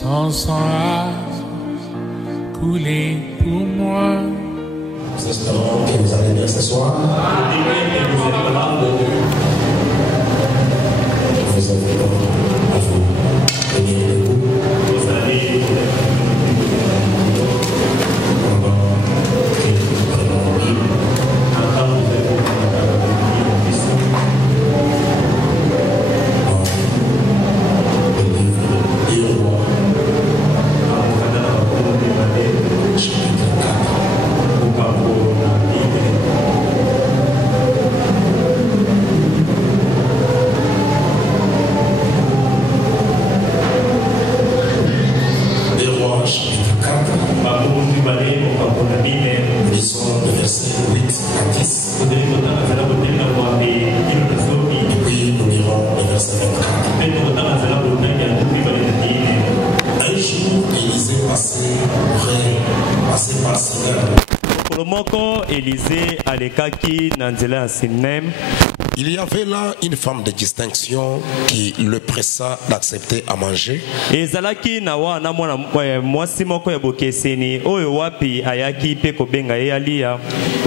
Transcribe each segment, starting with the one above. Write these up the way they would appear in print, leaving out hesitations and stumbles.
Son sang a coulé pour moi. Nous espérons que vous allez bien ce soir. Nous invitons à vous venir debout. Il y avait là une femme de distinction qui le pressa d'accepter à manger.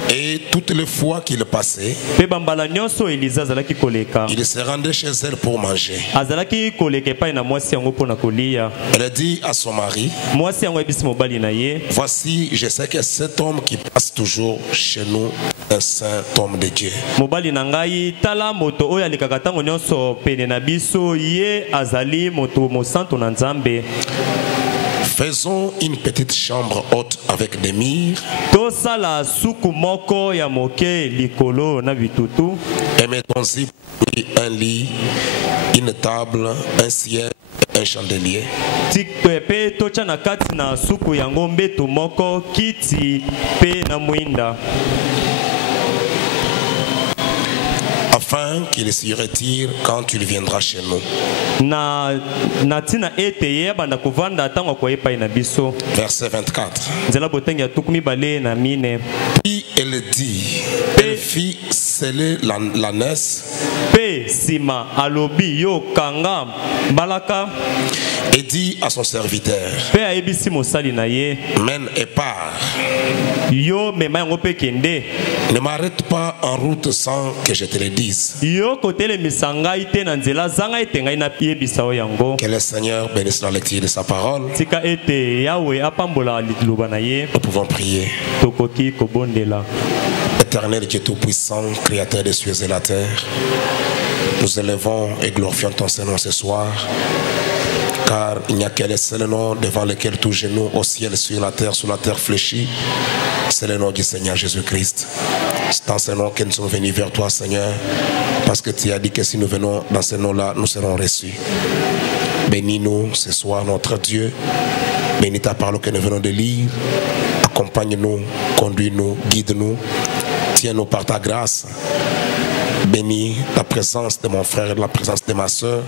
Et toutes les fois qu'il passait, il se rendait chez elle pour manger. Elle a dit à son mari, voici, je sais que cet homme qui passe toujours chez nous, un saint homme de Dieu. Faisons une petite chambre haute avec des murs. Et mettons-y un lit, une table, un ciel, un chandelier. Afin qu'il s'y retire quand il viendra chez nous. Verset 24. Puis elle dit, elle fit sceller l'ânesse et dit à son serviteur, mène et pars. Ne m'arrête pas en route sans que je te le dise. Que le Seigneur bénisse la lecture de sa parole. Nous pouvons prier. Éternel Dieu Tout-Puissant, Créateur des cieux et de la terre, nous élevons et glorifions ton Seigneur ce soir, car il n'y a qu'un seul nom devant lequel tout genou au ciel, sur la terre fléchit, c'est le nom du Seigneur Jésus-Christ. C'est dans ce nom que nous sommes venus vers toi, Seigneur, parce que tu as dit que si nous venons dans ce nom-là, nous serons reçus. Bénis-nous ce soir, notre Dieu. Bénis ta parole que nous venons de lire. Accompagne-nous, conduis-nous, guide-nous. Tiens-nous par ta grâce. Bénis la présence de mon frère et la présence de ma soeur.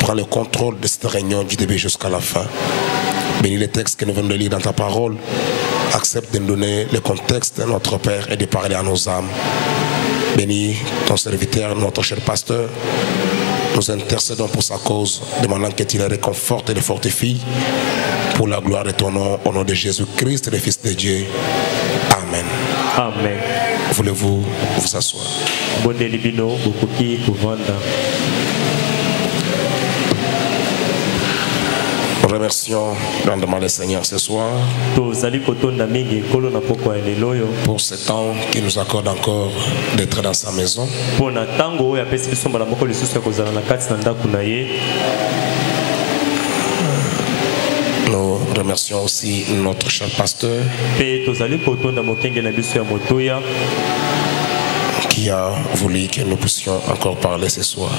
Prends le contrôle de cette réunion du début jusqu'à la fin. Bénis les textes que nous venons de lire dans ta parole. Accepte de nous donner le contexte de notre Père et de parler à nos âmes. Bénis ton serviteur, notre cher pasteur. Nous intercédons pour sa cause, demandant que tu le réconfortes et le fortifie pour la gloire de ton nom, au nom de Jésus-Christ, le Fils de Dieu. Amen. Amen. Voulez-vous vous asseoir? Nous remercions grandement le Seigneur ce soir pour ce temps qu'il nous accorde encore d'être dans sa maison. Nous remercions aussi notre cher pasteur qui a voulu que nous puissions encore parler ce soir.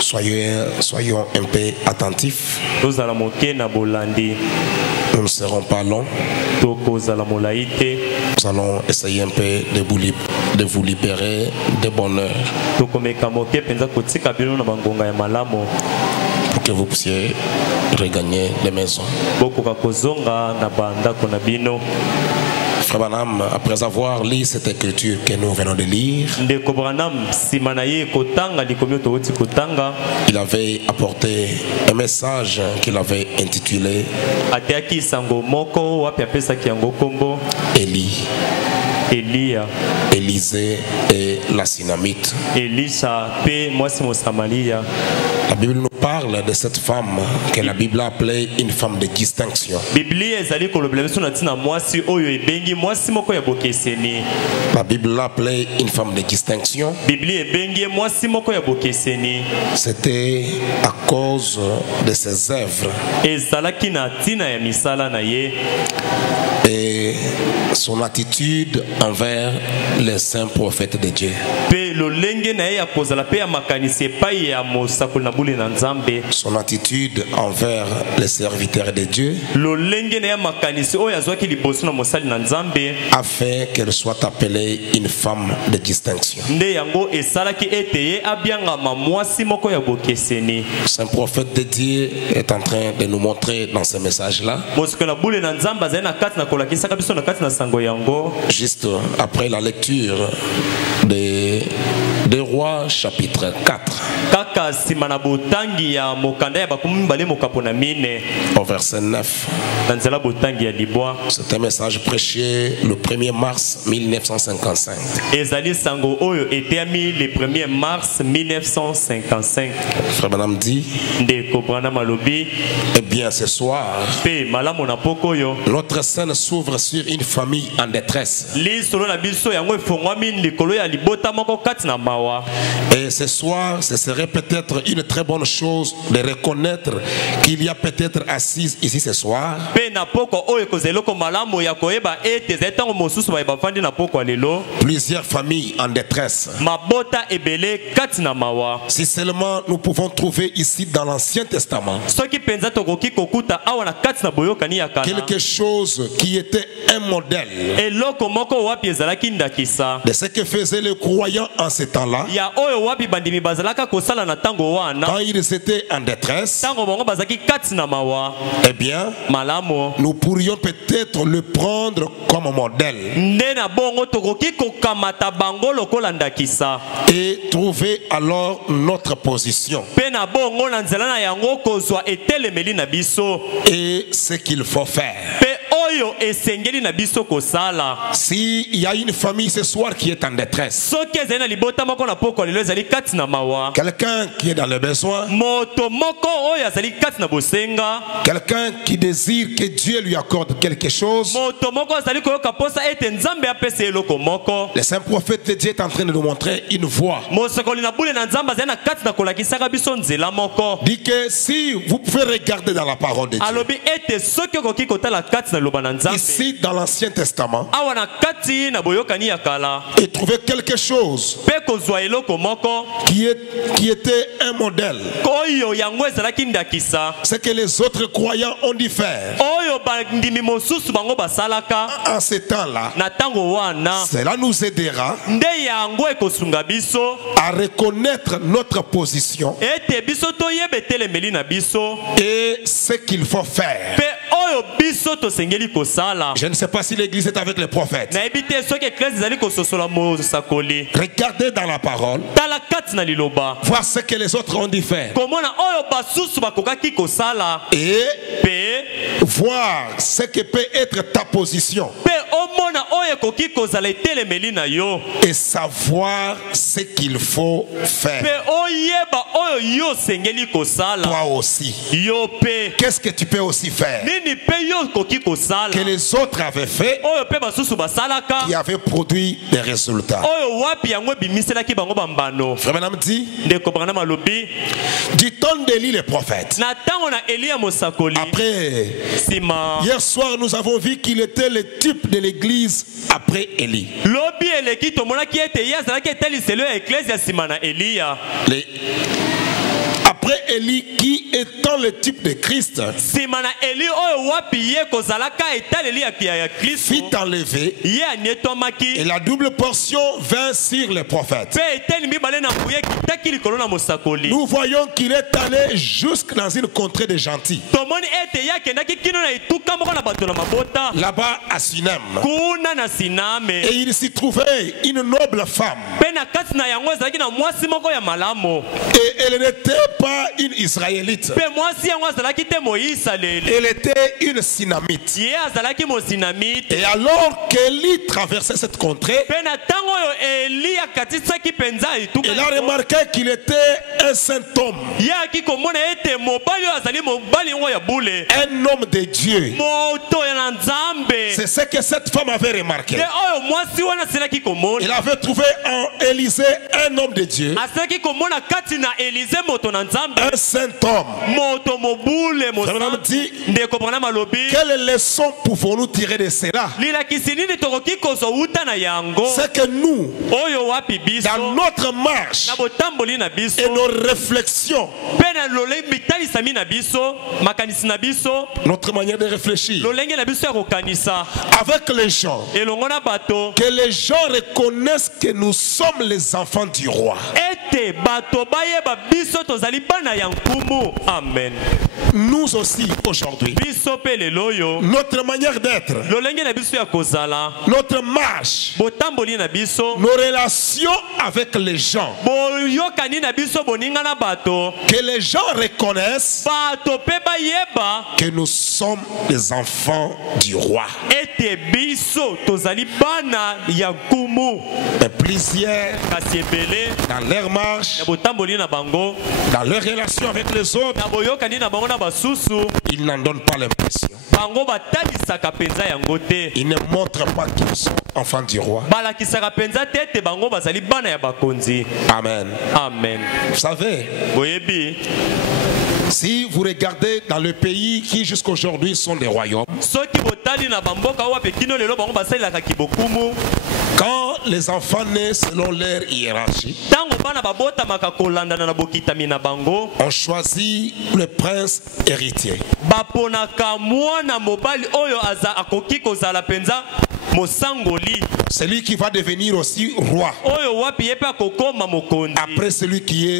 Soyons un peu attentifs. Nous ne serons pas longs. Nous allons essayer un peu de vous libérer de bonheur pour que vous puissiez regagner les maisons. Frère Branham, après avoir lu cette écriture que nous venons de lire, il avait apporté un message qu'il avait intitulé Élie, Élisée et la Sunamite. La Bible nous parle de cette femme que la Bible a appelée une femme de distinction. La Bible l'a appelée une femme de distinction. C'était à cause de ses œuvres et son attitude envers les saints prophètes de Dieu. Son attitude envers les serviteurs de Dieu a fait qu'elle soit appelée une femme de distinction. Saint prophète de Dieu est en train de nous montrer dans ce message-là, juste après la lecture des Rois chapitre 4 au verset 9. C'est un message prêché le 1er mars 1955. Frère Branham dit, eh bien ce soir notre scène s'ouvre sur une famille en détresse. Et ce soir, ce serait peut-être une très bonne chose de reconnaître qu'il y a peut-être assise ici ce soir plusieurs familles en détresse. Si seulement nous pouvons trouver ici dans l'Ancien Testament quelque chose qui était un modèle de ce que faisaient les croyants en ce temps-là quand ils étaient en détresse, eh bien, nous pourrions peut-être le prendre comme modèle et trouver alors notre position et ce qu'il faut faire. S'il y a une famille ce soir qui est en détresse, quelqu'un qui est dans le besoin, quelqu'un qui désire que Dieu lui accorde quelque chose, le saint prophète de Dieu est en train de nous montrer une voie. Dit que si vous pouvez regarder dans la parole de Dieu, ici dans l'Ancien Testament, et trouver quelque chose qui était un modèle, ce que les autres croyants ont dû faire en ce temps-là, cela nous aidera à reconnaître notre position et ce qu'il faut faire. Je ne sais pas si l'église est avec les prophètes. Regardez dans la parole, voir ce que les autres ont dû faire et voir ce que peut être ta position et savoir ce qu'il faut faire. Toi aussi, qu'est-ce que tu peux aussi faire que les autres avaient fait, qui avaient produit des résultats? Frère Branham dit, du temps d'Élie le prophète, après, hier soir nous avons vu qu'il était le type de l'église après Élie. après Élie, qui étant le type de Christ, simana Eli oyo wapi ye kozalaka etaleli ya Kristo fut enlevé ye anietomaki et la double portion vint sur les prophètes. pe eteli mibale na mbuye kitaki likolo na mosakoli. Nous voyons qu'il est allé jusque dans une contrée de gentils. Tomoni ete ye akendaki kino na etuka moko na bato na mabota Là-bas à Sinem. kuna na Siname Et il s'y trouvait une noble femme. pe na kati na yango ezalaki na mwasi moko ya malamu Et elle n'était pas une Israélite. pe mwasi yango azalaki te moisraeli Elle était une Sinamite. ye azalaki mosinamite. Et alors qu'Élie traversait cette contrée, pe na ntango oyo Eli akatisaki mpenza etuka elle a remarqué qu'il était un saint homme, ye aki komona ete mobali oyo azali mobali yango ya bule un homme de Dieu. moto ya na nzambe C'est ce que cette femme avait remarqué. te oyo mwasi wana asilaki komona Elle avait trouvé en Élisée un homme de Dieu, asilaki komona kati na Elize moto na nzambe un saint homme. moto mobule Frère dit, ndeko bana malobi quelle leçon pouvons-nous tirer de cela? lilakisi nini tokoki kozwa wuta na yango C'est que nous, oyo wapi biso dans notre marche na botamboli na biso et nos réflexions, mpe na bitalisami na biso makanisi na biso notre manière de réfléchir lolenge na biso ya kokanisa avec les gens, elongo na bato que les gens reconnaissent que nous sommes les enfants du roi. ete bato bayeba biso tozali bana ya nkumu. Amen. Nous aussi aujourd'hui, Biso pe lelo oyo notre manière d'être, lolenge na biso ya kozala notre marche, botamboli na biso nos relations avec les gens, boyokani na biso boninga na bato que les gens reconnaissent bato pe bayeba que nous sommes les enfants du roi. ete biso tozali bana ya nkumu. Mais plusieurs, kasi ebele dans leur marche, ya botamboli na bango dans leur relation avec les autres, na boyokani na bango na basusu ils n'en donnent pas l'impression. bango batalisaka mpenza yango te Ils ne montrent pas qu'ils sont enfants du roi. balakisaka mpenza te ete bango bazali bana ya bakonzi. Amen. Amen. Vous savez, boyebi si vous regardez dans le pays qui jusqu'aujourd'hui sont des royaumes, soki botali na bamboka wape kino lelo bango basalelaka kibokumu quand les enfants naissent selon leur hiérarchie, ntango bana babotamaka kolandana na bokitami na bango on choisit le prince héritier. baponaka mwana mobali oyo akoki kozala mpenza mosangoli Celui qui va devenir aussi roi oyo wapi ye mpe akokoma mokonzi après celui qui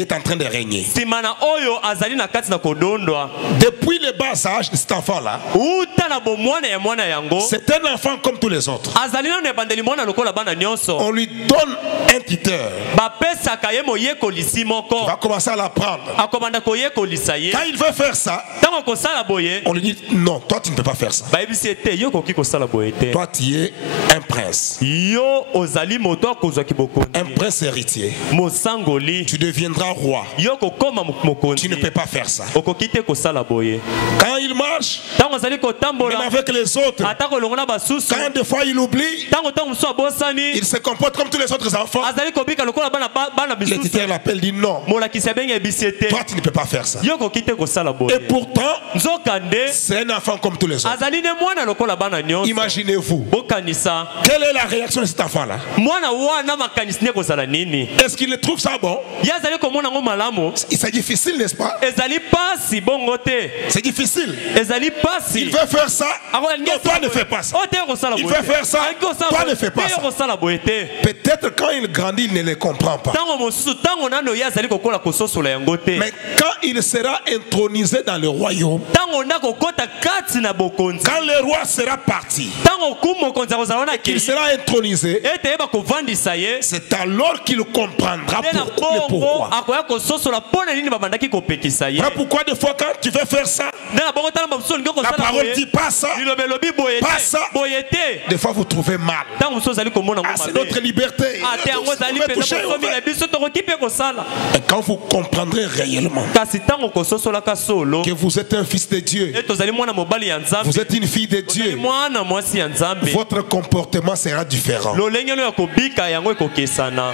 est en train de régner. nsima na oyo azali na kati na kodondwa. Depuis le bas âge de cet enfant-là, uta na bomwana ya mwana yango c'est un enfant comme tous les autres. azali nano ebandeli mwana lokola bana nyonso. On lui donne un tuteur bapesaka ye moyekolisi qui moko va commencer à l'apprendre. akobanda koyekolisa ye. Quand il veut faire ça, ntango akosala boye on lui dit non, toi tu ne peux pas faire ça. bayebisi ete yo okoki kosala boye te. Toi tu es un prince, yo ozali moto akozwaki bokonzi un prince héritier. mosangoli. Tu deviendras roi. yo kokoma mokonzi Tu ne peux pas faire ça. okoki te kosala boye. Quand il marche, ntango azali même kotambola avec les autres, ata kolongo na basusu quand des fois il oublie, ntango mosusu abosani il se comporte comme tous les autres enfants. azali kobika lokola bana Le bisusu tuteur l'appelle, dit non, molakisi abenge yebisi ete toi tu ne peux pas faire ça. yo okoki te kosala Et boye. pourtant, nzokande c'est un enfant comme tous les autres. azali ne mwana lokola bana nyonso. Imaginez-vous, bokanisa quelle est la réaction de cet enfant-là? mwana wana makanisi ne kozala nini. Est-ce qu'il trouve ça bon? ye azali komona ngo malamu. C'est difficile, n'est-ce pas? ezali pasi bongo te. C'est difficile. ezali pasi. Il veut faire ça. Non, toi ne fais pas ça. o te kosala Il boye veut te. faire ça. Toi ne fais pas te ça. kosala boye te. Peut-être quand il grandit, il ne les comprend pas. ntango mosusu ntango nano ye azali kokola kososola yango te. Mais quand il sera intronisé dans le royaume, ntango nda kokota kati na bokonzi. quand le roi sera parti, ntango ku mokonzi akozala wana qu'il kei sera intronisé, ete yeba kovandisa ye c'est alors qu'il comprendra te na pourquoi, le bongo pourquoi. akoya kososola mpo na nini babandaki kopekisa ye. Voilà pourquoi des fois quand tu veux faire ça, nde na bongo tala mosusu olingi la kosala parole boye dit pas ça. liloba elobi boye Pas te ça. boye te. Des fois vous trouvez mal. ntango mosusu ozali komona ngo Ah, c'est mabe notre liberté. ate yango ezali Vous pouvez toucher, mpenza bosomi na biso tokoki mpe kosala. Et quand vous comprendrez réellement kasi ntango kososolaka solo que vous êtes un fils de Dieu, e tozali mwana mobali ya vous nzambe êtes une fille de tozali Dieu, mwana mwasi ya nzambe votre comportement comportement sera différent. lolenge no ya kobika yango ekokesana.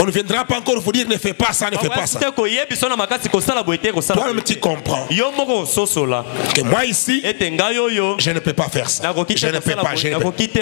On ne viendra pas encore vous dire ne fais pas ça, ne fais pas ça. koyebiso na makasi kosala boye te kosala. Toi-même tu comprends Yo moko sosola. que moi ici, Ete ngai oyo je ne peux pas faire ça. Je ne peux pas.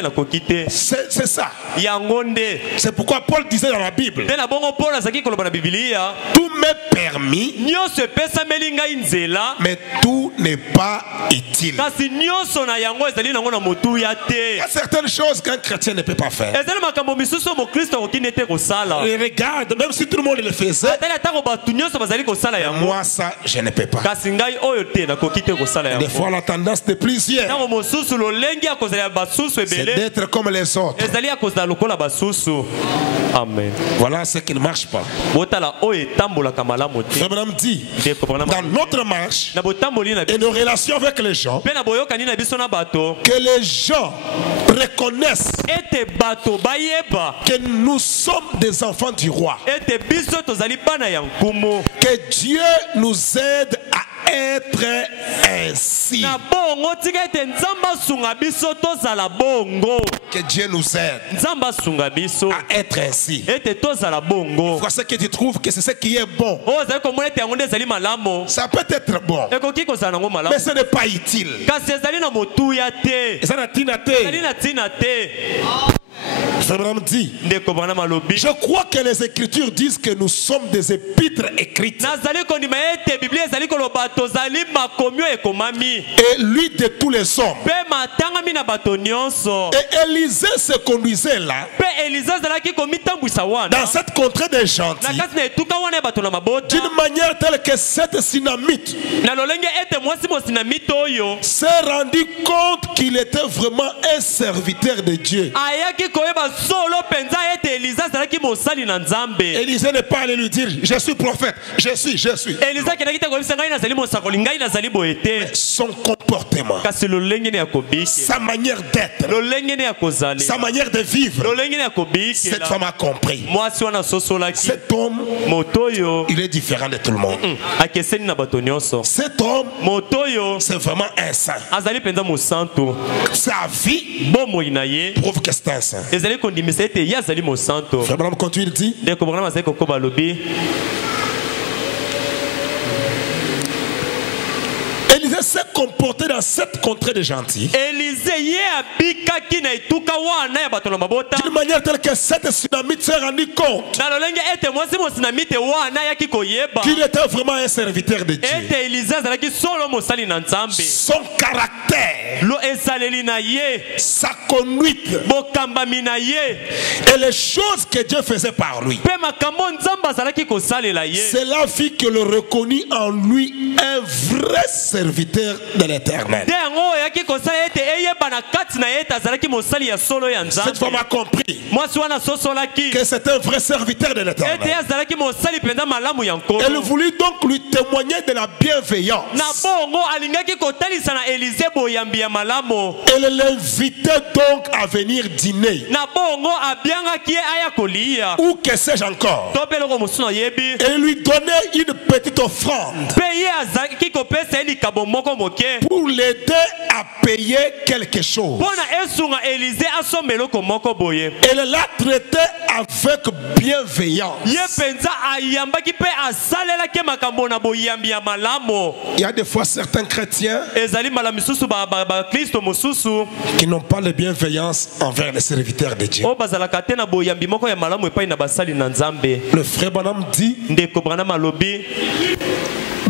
nakokite. C'est ça. Yango nde. C'est pourquoi Paul disait dans la Bible, Te na bongo Paul azaki koloba na Biblia. tout m'est permis, Nyonso epesameli ngai nzela. mais tout n'est pas utile. Kasi nyonso na yango ezali nango na motuya Il te. y a certaines choses qu'un chrétien ne peut pas faire. Ezali makambo misusu mo Kristo okine te kosala. Et regarde, même si tout le monde le faisait, Atali atako batu nyonso bazali kosala yango. moi ça, je ne peux pas. Kasi ngai oyo te nakoki te kosala Des yango. fois, la tendance de plusieurs, Ntango mosusu lolenge ya kozala ya basusu c'est ebele. d'être comme les autres. Ezali ya kozala lokola basusu. Amen. Voilà ce qui ne marche pas. Botala oyo etambolaka malamu te. Frère Branham dit, dans notre marche Na botamboli na et nos relations avec les gens, pe na boyokani na biso na bato. que les gens reconnaissent Ete bato bayeba. que nous sommes des enfants du roi. Ete biso tozali bana ya nkumu. Que Dieu nous aide à être ainsi. Na bongo tika ete nzamba sunga biso tozala bongo. Que Dieu nous aide Nzamba sunga biso. à être ainsi. Ete tozala bongo. Parce que tu trouves que c'est ce qui est bon. O zali komona ete yango nde ezali malamu. Ça peut être bon, Ekoki kozala nango malamu. mais ce n'est pas utile. Kasi ezali na motuya te. Et ça n'a tina Ezali te. na tina te. Frère Branham dit, Ndeko bana malobi. je crois que les Écritures disent que nous sommes des épîtres écrites. Nazali kondima ete Biblia ezali koloba tozali makomio ekomami. Et lui de tous les hommes. Pe matangami na bato nyonso. Et Élisée se conduisait là, Pe Eliza azalaki komitambwisa wana. dans cette contrée des gentils, Na kati na etuka wana ya bato na mabota. d'une manière telle que cette synamite Na lolenge ete mwasi mosina mito oyo. s'est rendu compte qu'il était vraiment un serviteur de Dieu. Ayaki koyeba solo penza ete Eliza azalaki mosali na Nzambe. Élisée n'est pas allé lui dire, je suis prophète, je suis. Eliza kenaki te koyebisa ngai nazali mosakoli ngai nazali boye te. Son comportement, Kasi lolenge ne ya kobiki. sa manière d'être, Lolenge ne ya kozali. sa manière de vivre, Lolenge ne ya kobiki. cette femme a compris. Mwasi wana sosolaki. Cet homme, Moto oyo il est différent de tout le monde. akeseni na bato nyonso. Cet homme, Moto oyo c'est vraiment un saint. azali penza mosantu. Sa vie Bomoi na ye prouve que c'est un saint. ezali kondimisa ete ye azali mosantu. Frère Branham continue, il dit, Ndeko Branham azali kokoba alobi. Élisée s'est comporté dans cette contrée de gentils Elize ye abikaki na etuka wana ya bato na mabota. d'une manière telle que cette synamite s'est rendu compte Na lolenge ete mwasi mosinamite wana ayaki koyeba qu'il était vraiment un serviteur de Dieu. ete Elize azalaki solo mosali na Nzambe. Son caractère, Lo esaleli na ye, sa conduite bokambami na ye, et les choses que Dieu faisait par lui. pe makambo Nzambe azalaki kosalela ye. Cela fit que le reconnut en lui un vrai serviteur de l'Éternel. Te yango oyaki kosala ete eyeba na kati na ye ete azalaki mosali ya solo ya Cette femme Nzambe. a compris Mwasi wana sosolaki que c'est un vrai serviteur de ete l'Éternel. azalaki mosali penza malamu ya nkolo. Elle voulut donc lui témoigner de la bienveillance. Na bongo alingaki kotalisa na Elize boyambi ya malamu. Elle l'invitait donc à venir dîner. Na bongo abiangaki ye aya kolia. Ou que sais-je encore. To pe eloko mosusu nayebi. Elle lui donnait une petite offrande Pe ye azalaki kopesa ye likabo moko moke. pour l'aider à payer quelque chose. Mpo na esunga Elize asomba eloko moko boye. Elle l'a traité avec bienveillance. Ye penza ayambaki pe asalelaki makambo na boyambi ya malamu. Il y a des fois certains chrétiens Ezali mala misusu ba Kristo mosusu. qui n'ont pas de bienveillance envers les serviteurs de Dieu. O bazalaka te na boyambi moko ya malamu epai na basali na Nzambe. Le frère Branham dit, Ndeko Branham alobi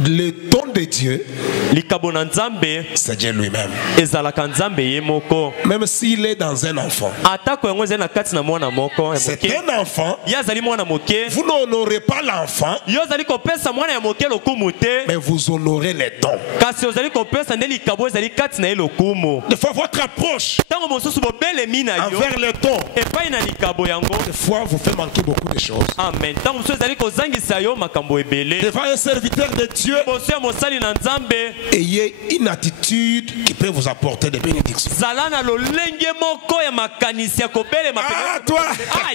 le don de Dieu, likabo na Nzambe c'est Dieu lui-même. ezalaka Nzambe ye moko. Même s'il est dans un enfant. Atako yango ezali na kati na mwana moko ya C'est moke. un enfant. Ye azali mwana moke. Vous n'honorez pas l'enfant, Yo ozali kopesa mwana ya moke lokumu te. mais vous honorez les dons. Kasi ozali kopesa nde likabo ezali kati na ye lokumu. Des fois, votre approche Ntango mosusu bobelemi na yo envers les dons, epai na likabo yango. des fois, vous fait manquer beaucoup de choses. Amen. Ntango mosusu ezali kozangisa yo makambo ebele. Devant un serviteur de Dieu, Boso ya mosali na Nzambe ayez une attitude qui peut vous apporter des bénédictions. zala na lolenge moko ya makanisi ya kobelema Ah, toi!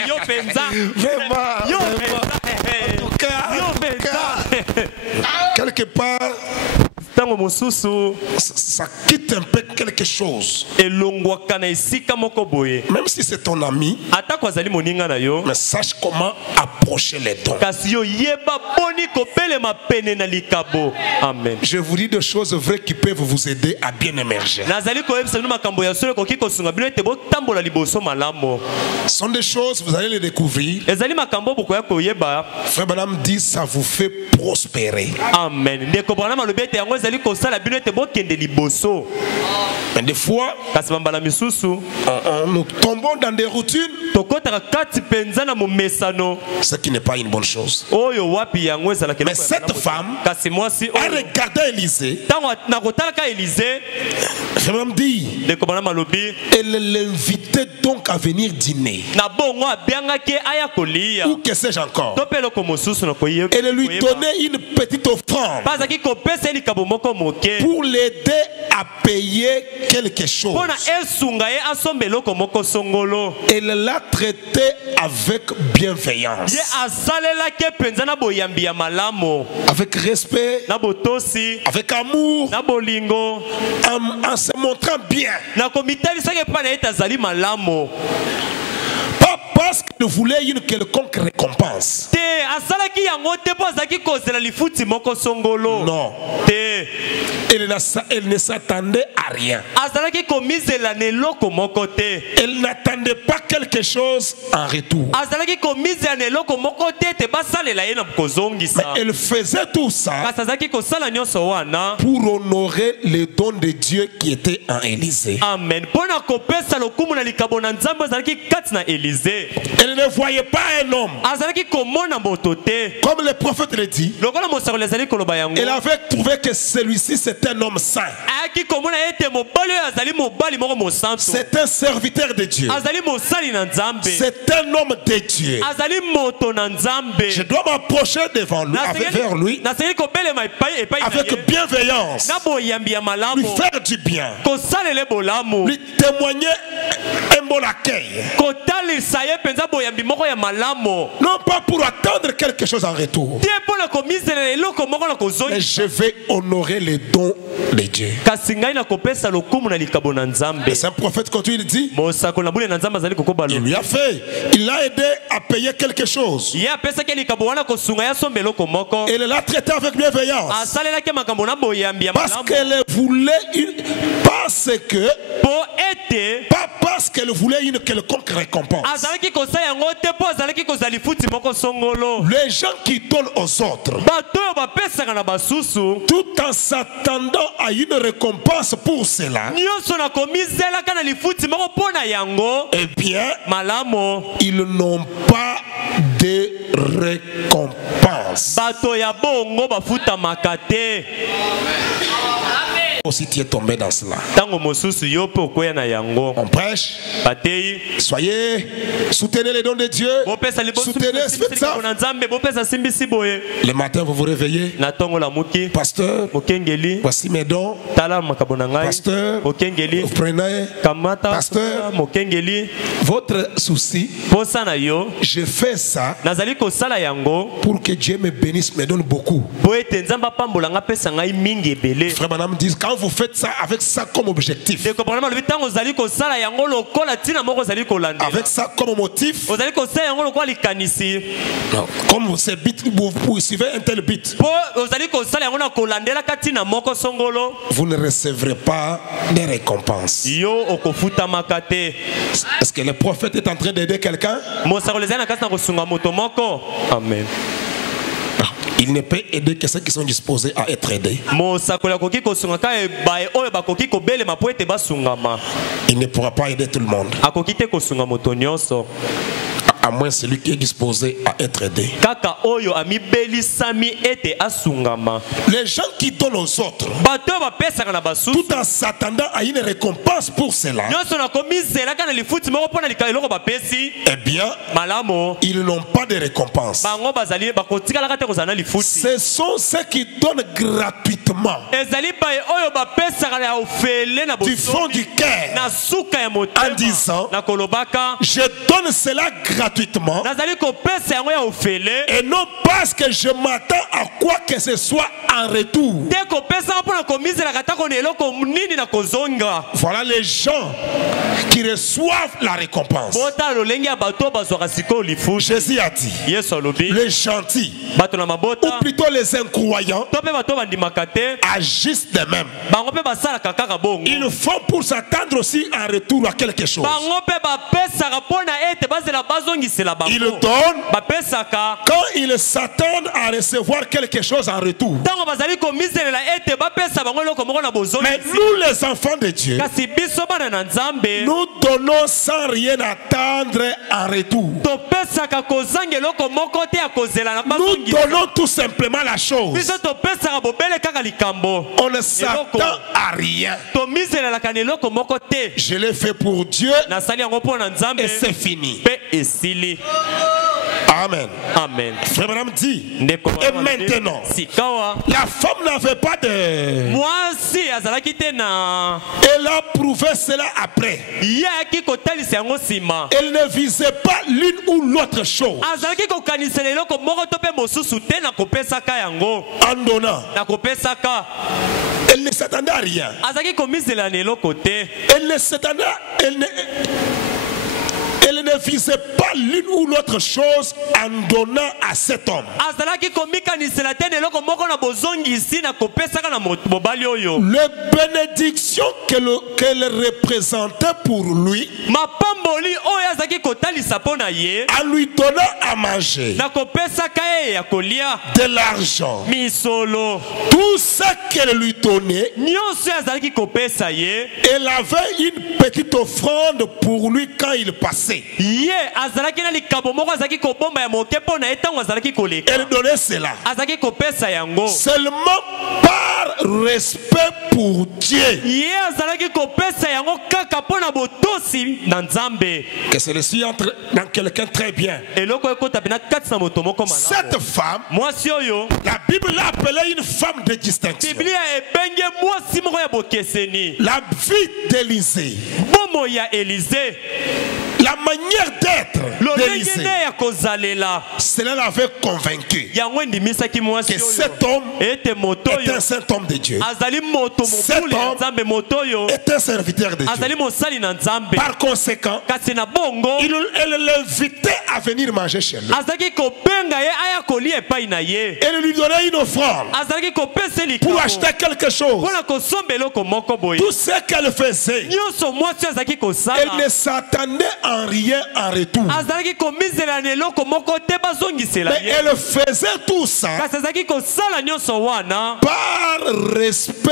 yo penza Vraiment, yo vraiment. penza En tout cas, yo en tout penza Quelque part, tango mosusu ça quitte un peu quelque chose. elongwaka na esika moko boye. Même si c'est ton ami, atako azali moninga na yo, mais sache comment approcher les dons. kasi yo yeba boni kopelema pene na likabo. Amen. Je vous dis des choses vraies qui peuvent vous aider à bien émerger. nazali koyebisa bino makambo ya solo koki kosunga bino ete botambola liboso malamu. Ce sont des choses, vous allez les découvrir. ezali makambo bokoya koyeba. Frère Branham dit, ça vous fait prospérer. Amen. ndeko Branham alobi ete yango ezali kosala bino ete bokende liboso. Mais des fois, kasi bambala misusu nous tombons dans des routines, tokotaka kati penza na momesano ce qui n'est pas une bonne chose. oyo wapi yango ezalaki. Mais cette femme kasi mwasi a oyo regardé Élisée. ntango nakotalaka Élisée, Frère Branham dit, ndeko Branham alobi elle l'invitait donc à venir dîner. na bongo abiangaki aya kolia Ou que sais-je encore. to mpe eloko mosusu na koyeba. Elle lui donnait une petite offrande bazalaki kopesa ye likabo moko moke pour l'aider à payer quelque chose. mpo na esunga ye asomba eloko moko songolo. Elle l'a traité avec bienveillance, ye asalelaki mpenza na boyambi ya malamu, avec respect, na botosi, avec amour, na bolingo, en se montrant bien. na komitalisaki epai na ye ete azali malamu. Pas parce qu'elle voulait une quelconque récompense. te asalaki yango te mpo azalaki kozela lifuti moko songolo. Non. te Elle ne s'attendait à rien. azalaki komizela na eloko moko te. Elle n'attendait pas quelque chose en retour. azalaki komizela na eloko moko te ete basalela ye na Mais kozongisa. elle faisait tout ça kasi azalaki kosala nyonso wana. pour honorer les dons de Dieu qui étaient en Élisée. amen. mpo na kopesa lokumu na likabo na nzambe azalaki kati na Élisée. Elle ne voyait pas un homme. azalaki komona moto te. Comme le prophète le dit, lokola mosakoli azali koloba yango. elle avait trouvé que celui-ci c'était un homme saint. ayaki komona ete mobali oyo azali mobali moko mosantu. C'est un serviteur de Dieu. azali mosali na nzambe. C'est un homme de Dieu. azali moto na nzambe. Je dois m'approcher devant lui, vers lui, nasengeli kobelema epai na avec ye. bienveillance, na boyambi ya lui malamu. faire du bien, kosalele bolamu. lui témoigner un bon accueil. kotalisa ye mpenza boyambi moko ya malamu. Non pas pour attendre quelque chose en retour, te mpo na komiselela eloko moko na mais kozongisa. je vais honorer les dons de Dieu. kasi ngai na kopesa lokumu na likabo na nzambe. Et c'est un prophète continue, il dit, mosakoli na bule na nzambe azali kokoba il lo. lui a fait, il l'a aidé à payer quelque chose. ye apesaki likabo wana kosunga ye asomba eloko moko. Elle l'a traité avec bienveillance. asalelaki makambo na boyambi ya Parce malamu. qu'elle voulait parce que, mpo ete pas parce qu'elle voulait une quelconque récompense. azalaki kosala yango te mpo azalaki kozala lifuti moko songolo. Les gens qui donnent aux autres, bato oyo bapesaka na basusu tout en s'attendant à une récompense pour cela, nyonso na komizelaka na lifuti moko mpo na yango eh bien, malamu. ils n'ont pas de récompense. bato ya bongo bafutamaka te. Aussi tu es tombé dans cela. ntango mosusu yo mpe okoya na yango. On prêche, bateyi soyez, soutenez les dons de Dieu, bopesa soutenez, faites ça. liboso na nzambe bopesa simbisi boye. Le matin vous vous réveillez, na ntongo lamuki pasteur, mokengeli voici mes dons, tala makambo na ngai. pasteur, mokengeli vous prenez kamata Pasteur. mokengeli votre souci, posa na yo. je fais ça nazali kosala yango pour que Dieu me bénisse, me donne beaucoup. po ete nzambe apambolanga apesa ngai mingi ebele. Frère Branham dit, quand vous faites ça avec ça comme objectif, ndeko Branham alobi ntango ozali kosala yango lokola ntina moko ozali kolandela. avec ça comme motif, ozali kosala yango lokola likanisi. comme c'est but, vous suivez un tel but, po ozali kosala yango na kolandelaka ntina moko songolo. vous ne recevrez pas de récompense. yo okofutamaka te. Est-ce que le prophète est en train d'aider quelqu'un? mosakoli ezali na kasi na kosunga moto moko. amen. Il ne peut aider que ceux qui sont disposés à être aidés. mosakoli akoki kosunga ka ebaye oyo bakoki kobelema po ete basungama. Il ne pourra pas aider tout le monde, akoki te kosunga moto nyonso. à moins celui qui est disposé à être aidé. kaka oyo amibelisami ete asungama. Les gens qui donnent aux autres, bato oyo bapesaka na basusu tout en s'attendant à une récompense pour cela, nyonso na komiselaka na lifuti moko mpo na eloko bapesi eh bien, malamu. ils n'ont pas de récompense. bango bazali bakotikalaka te kozala na lifuti. Ce sont ceux qui donnent gratuitement, ezali baye oyo bapesaka na ofele na du fond bosomi du cœur, na suka ya en motema disant, na kolobaka je donne cela gratuitement gratuitement. nazali kopesa yango ya ofele Et non parce que je m'attends à quoi que ce soit en retour. te kopesa mpona komizelaka tako na eloko nini na kozonga. Voilà les gens qui reçoivent la récompense. bota lolenge ya bato bazwaka sikoyo lifushi. Jésus a dit, yesu alobi les gentils, bato na ou mabota plutôt les incroyants, to mpe bato bandimaka te agissent de même. bango mpe basalaka kaka bongo. Ils font pour s'attendre aussi en retour à quelque chose. bango mpe bapesaka mpo na ete bazela bazongisela Ils bango. donnent bapesaka quand ils s'attendent à recevoir quelque chose en retour. ntango bazali komiselela ete bapesa bango eloko moko na Mais bozongisi. nous, les enfants de Dieu, kasi biso bana na nzambe nous donnons sans rien attendre en retour. topesaka kozanga eloko moko te ya kozela na Nous bazongisi. donnons tout simplement la chose. biso topesaka bobele kaka likambo. On ne s'attend à rien. tomizelelaka na eloko moko te. Je l'ai fait pour Dieu nasali yango mpo na nzambe et c'est fini. mpe esili. Amen. amen. Frère Branham dit, ndeko et maintenant, sikawa la femme n'avait pas de... mwasi azalaki te na Elle a prouvé cela après. ye ayaki kotalisa yango nsima. Elle ne visait pas l'une ou l'autre chose. azalaki kokanisela eloko moko to mpe mosusu te na kopesaka yango. En donnant, na kopesaka elle ne s'attendait à rien. azalaki komizela na eloko te. Elle ne s'attendait, elle ne visait pas l'une ou l'autre chose en donnant à cet homme. azalaki komikanisela te na eloko moko na bozongisi na kopesaka na mobali oyo. Les bénédictions qu'elle représentait pour lui, mapamboli oyo azalaki kotalisa mpo na ye en lui donnant à manger, na kopesaka ye ya kolia de l'argent, misolo tout ce qu'elle lui donnait, nyonso oyo azalaki kopesa ye. elle avait une petite offrande pour lui quand il passait. ye azalaki na likambo moko azalaki kobomba ya moke mpo na ye ntango azalaki koleka. Elle donnait cela azalaki kopesa yango seulement par respect pour Dieu. ye azalaki kopesa yango kaka mpo na botosi na nzambe. Que celui-ci entre dans quelqu'un très bien. eloko ekota pena kati na moto moko malamu. Cette femme, mwasi oyo la Bible l'a appelée une femme de distinction. biblia ebenge mwasi moko ya bokeseni. La vie d'Élisée, bomo ya elize la manière d'être lolenge d'Élisée, nde ya kozalela cela l'avait convaincu yango endimisaki mwasi que oyo cet homme ete moto est oyo un saint homme de Dieu, azali moto Cet mobulu ya homme nzambe. moto oyo est un serviteur de Dieu. azali mosali na nzambe. Par conséquent, kasi na bongo elle l'invitait à venir manger chez lui. azalaki kobenga ye aya kolia epai na ye. Elle lui donnait une offrande azalaki kopesa pour likambo acheter quelque chose. mpona kosomba eloko moko boye. Tout ce qu'elle faisait, nyonso mwasi oyo azalaki elle kosala ne s'attendait en rien en retour. azalaki komizela na eloko moko te bazongisela Mais ye. elle faisait tout ça kasi azalaki kosala nyonso wana par respect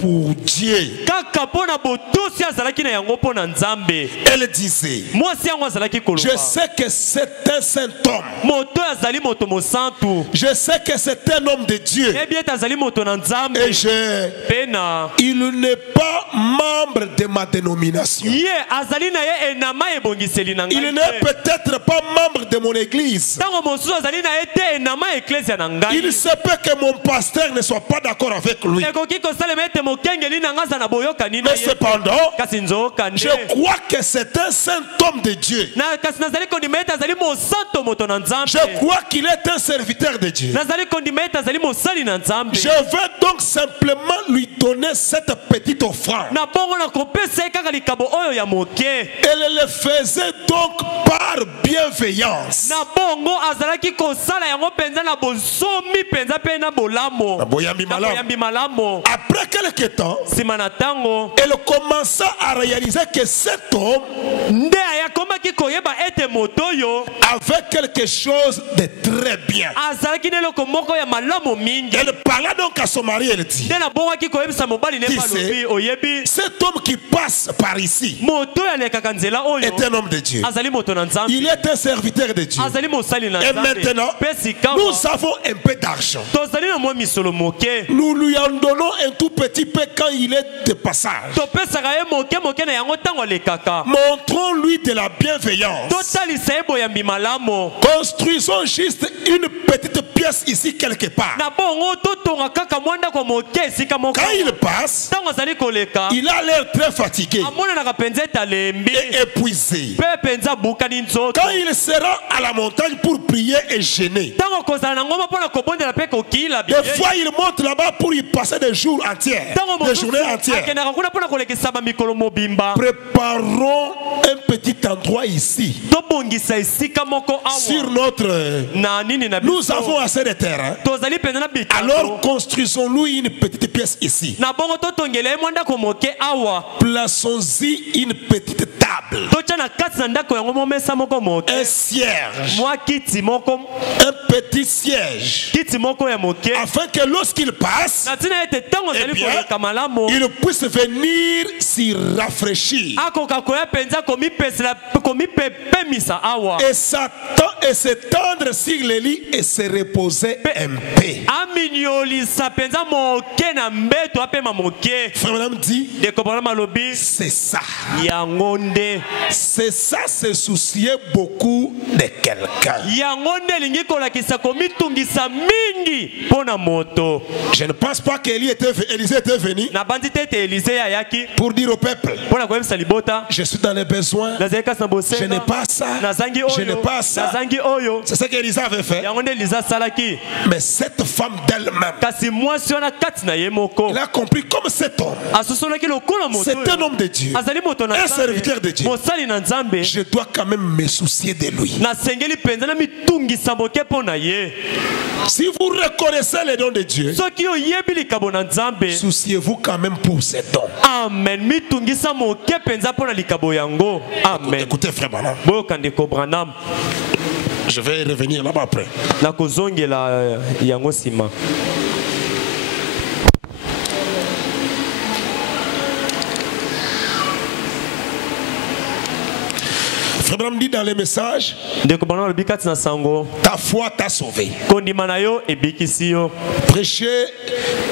pour Dieu. kaka mpo na botosi azalaki na yango mpo na nzambe. Elle disait, mwasi yango azalaki je koloba sais que c'est un saint homme. moto oyo azali moto mosantu. Je sais que c'est un homme de Dieu. ebi ete azali moto na nzambe. Et mpe na il n'est pas membre de ma dénomination. ye azali na ye enama ebongiseli na Il ngai n'est te. peut-être pas membre de mon église. ntango mosusu azali na ye te enama eklesia na ngai. Il se peut que mon pasteur ne soit pas d'accord avec lui. ekoki kosalema ete mokengeli na ngai aza na boyokani na Mais ye. cependant, kasi nzokande je crois que c'est un saint homme de Dieu. kasi nazali kondima ete azali mosanto moto na nzambe. Je crois qu'il est un serviteur de Dieu. nazali kondima ete azali mosali na nzambe. Je veux donc simplement lui donner cette petite offrande. na bongo na kopesa ye kaka likambo oyo ya moke. Elle le faisait donc par bienveillance. na bongo azalaki kosala yango mpenza na bonsomi mpenza mpe na bolamo. Boyambi Na malamu. boyambi malamu. Après quelque temps, nsima na ntango elle commença à réaliser que cet homme nde ayakomaki koyeba ete moto oyo avait quelque chose de très bien. azalaki na eloko moko ya malamu mingi. Elle parla donc à son mari, elle dit, nde nabongaki koyebisa mobali ne balobi oyebi cet homme qui passe par ici moto oyo alekaka nzela oyo est un homme de Dieu. azali moto na nzambe. Il est un serviteur de Dieu. azali mosali na Et nzambe. maintenant, mpe sikawa nous avons un peu d'argent. tozali na mwa misolo moke. Nous lui en donnons un tout petit peu quand il est de passage. topesaka ye moke na yango ntango alekaka. Montrons-lui de la bienveillance. totalisa ye boyambi malamu. Construisons juste une petite pièce ici quelque part. na bongo totonga kaka mwanda kwa moke esika moko. Quand il passe, Ntango azali koleka il a l'air très fatigué amonanaka penza etalembi et épuisé. mpe penza abukani nzoto. Quand il sera à la montagne pour prier et jeûner, Ntango kozala na ngoma mpona kobondela mpe kokila des fois il monte là-bas pour y passer des jours entiers, des journées entières. akendaka kuna mpona kolekisa bamikolo mobimba. Préparons un petit endroit ici, tobongisa esika moko sur awa notre... na nini na Nous biso. avons assez de terrain. tozali penza na bitako. Alors construisons-nous une petite pièce ici. na bongo totongela ye mwa ndako moke awa. Plaçons-y une petite table, totya na kati na ndako yango mo mesa moko moke. un cierge, mwa kiti moko un petit siège, kiti moko ya moke. afin que lorsqu'il passe, na ntina ete ntango eh azali bien, koleka malamu il puisse venir s'y rafraîchir akoka koya penza komipepemisa awa et s'étendre sur le lit et se reposer un peu. aminiolisa penza moke na mbeto apema moke. Frère Madame dit, dekobana malobi c'est ça. yango nde C'est ça, se soucier beaucoup de quelqu'un. yango nde elingi kolakisa komitungisa mingi mpo na moto. Je ne pense pas qu'Élisée était venu nabandi te ete elize ayaki pour dire au peuple, mpo na koyebisa libota je suis dans les besoins, nazali kasi na je n'ai bosenga pas ça, nazangi je n'ai oyo pas ça. nazangi oyo. C'est ce qu'Élisée avait fait. yango nde elize asalaki. Mais cette femme d'elle-même, kasi mwasi wana kati na ye moko elle a compris comme cet homme, asosolaki lokola moto c'est un homme de Dieu, azali moto na un serviteur de Dieu. mosali na nzambe. Je dois quand même me soucier de lui. nasengeli penza na mitungisa moke mpo na ye. Si vous reconnaissez les dons de Dieu, soki oyebi likabo na nzambe souciez-vous quand même pour ces dons. amen mitungisa moke penza mpo na likabo yango amen. Écoutez, frère Branham, boyoka ndeko branam je vais revenir là-bas après. nakozongela yango nsima. Frère Branham dit dans les messages, ndeko branam alobi kati na sango ta foi t'a sauvé. kondima na yo ebikisi yo. Prêché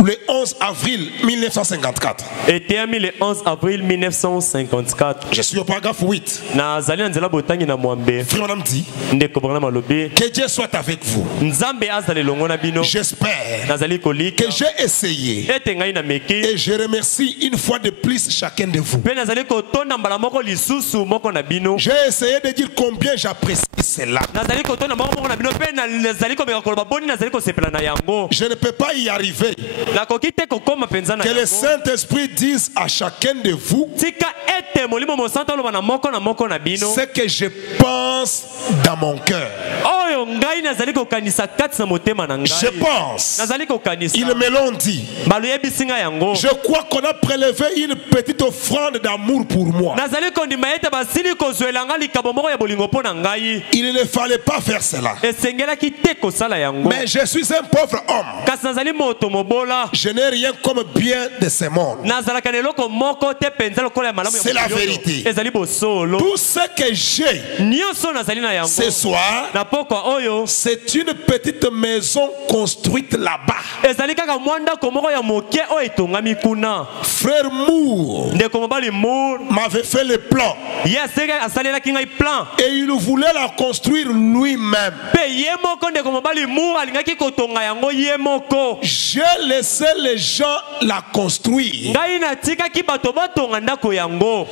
le 11 avril 1954. eteyami le 11 avril 1954. Je suis au paragraphe 8. nazali na nzela botangi na mwambe. Frère Branham dit, ndeko branam alobi que Dieu soit avec vous. nzambe azala elongo na bino. J'espère nazali kolika que j'ai essayé ete ngai na meki et je remercie une fois de plus chacun de vous. mpe nazali kotonda mbala moko lisusu moko na bino. J'ai essayé de dire combien j'apprécie cela. nazali kotonda moko na bino mpe nazali komeka koloba boni nazali kosepela na yango. Je ne peux pas y arriver. nakoki te kokoma mpenza na Que le yango. Saint-Esprit dise à chacun de vous tika ete molimo mosantu aloba na moko na bino ce que je pense dans mon cœur. oyo ngai nazali kokanisa kati na motema na Je ngai. pense, nazali kokanisa ils me l'ont dit. baloyebisi ngai yango. Je crois qu'on a prélevé une petite offrande d'amour pour moi. nazali kondima ete basili kozwela nga likabo moko ya bolingo mpo na ngai. Il ne fallait pas faire cela. esengelaki te kosala yango. Mais je suis un pauvre homme. kasi nazali moto mobola. Je n'ai rien comme bien de ce monde. nazalaka na eloko moko te penza lokola ya malamu ya C'est la mokili oyo. vérité. ezali bosolo. Tout ce que j'ai nyonso nazali na yango ce soir, na pokwa oyo c'est une petite maison construite là-bas. ezali kaka mwa ndako moko ya moke oyo etongami kuna. Frère Moore ndeko mobali mour m'avait fait le plan ye asalelaki ngai plan et il voulait la construire lui-même. mpe ye moko ndeko mobali mour alingaki kotonga yango ye moko. J'ai laissé les gens la construire ngai natikaki bato batonga ndako yango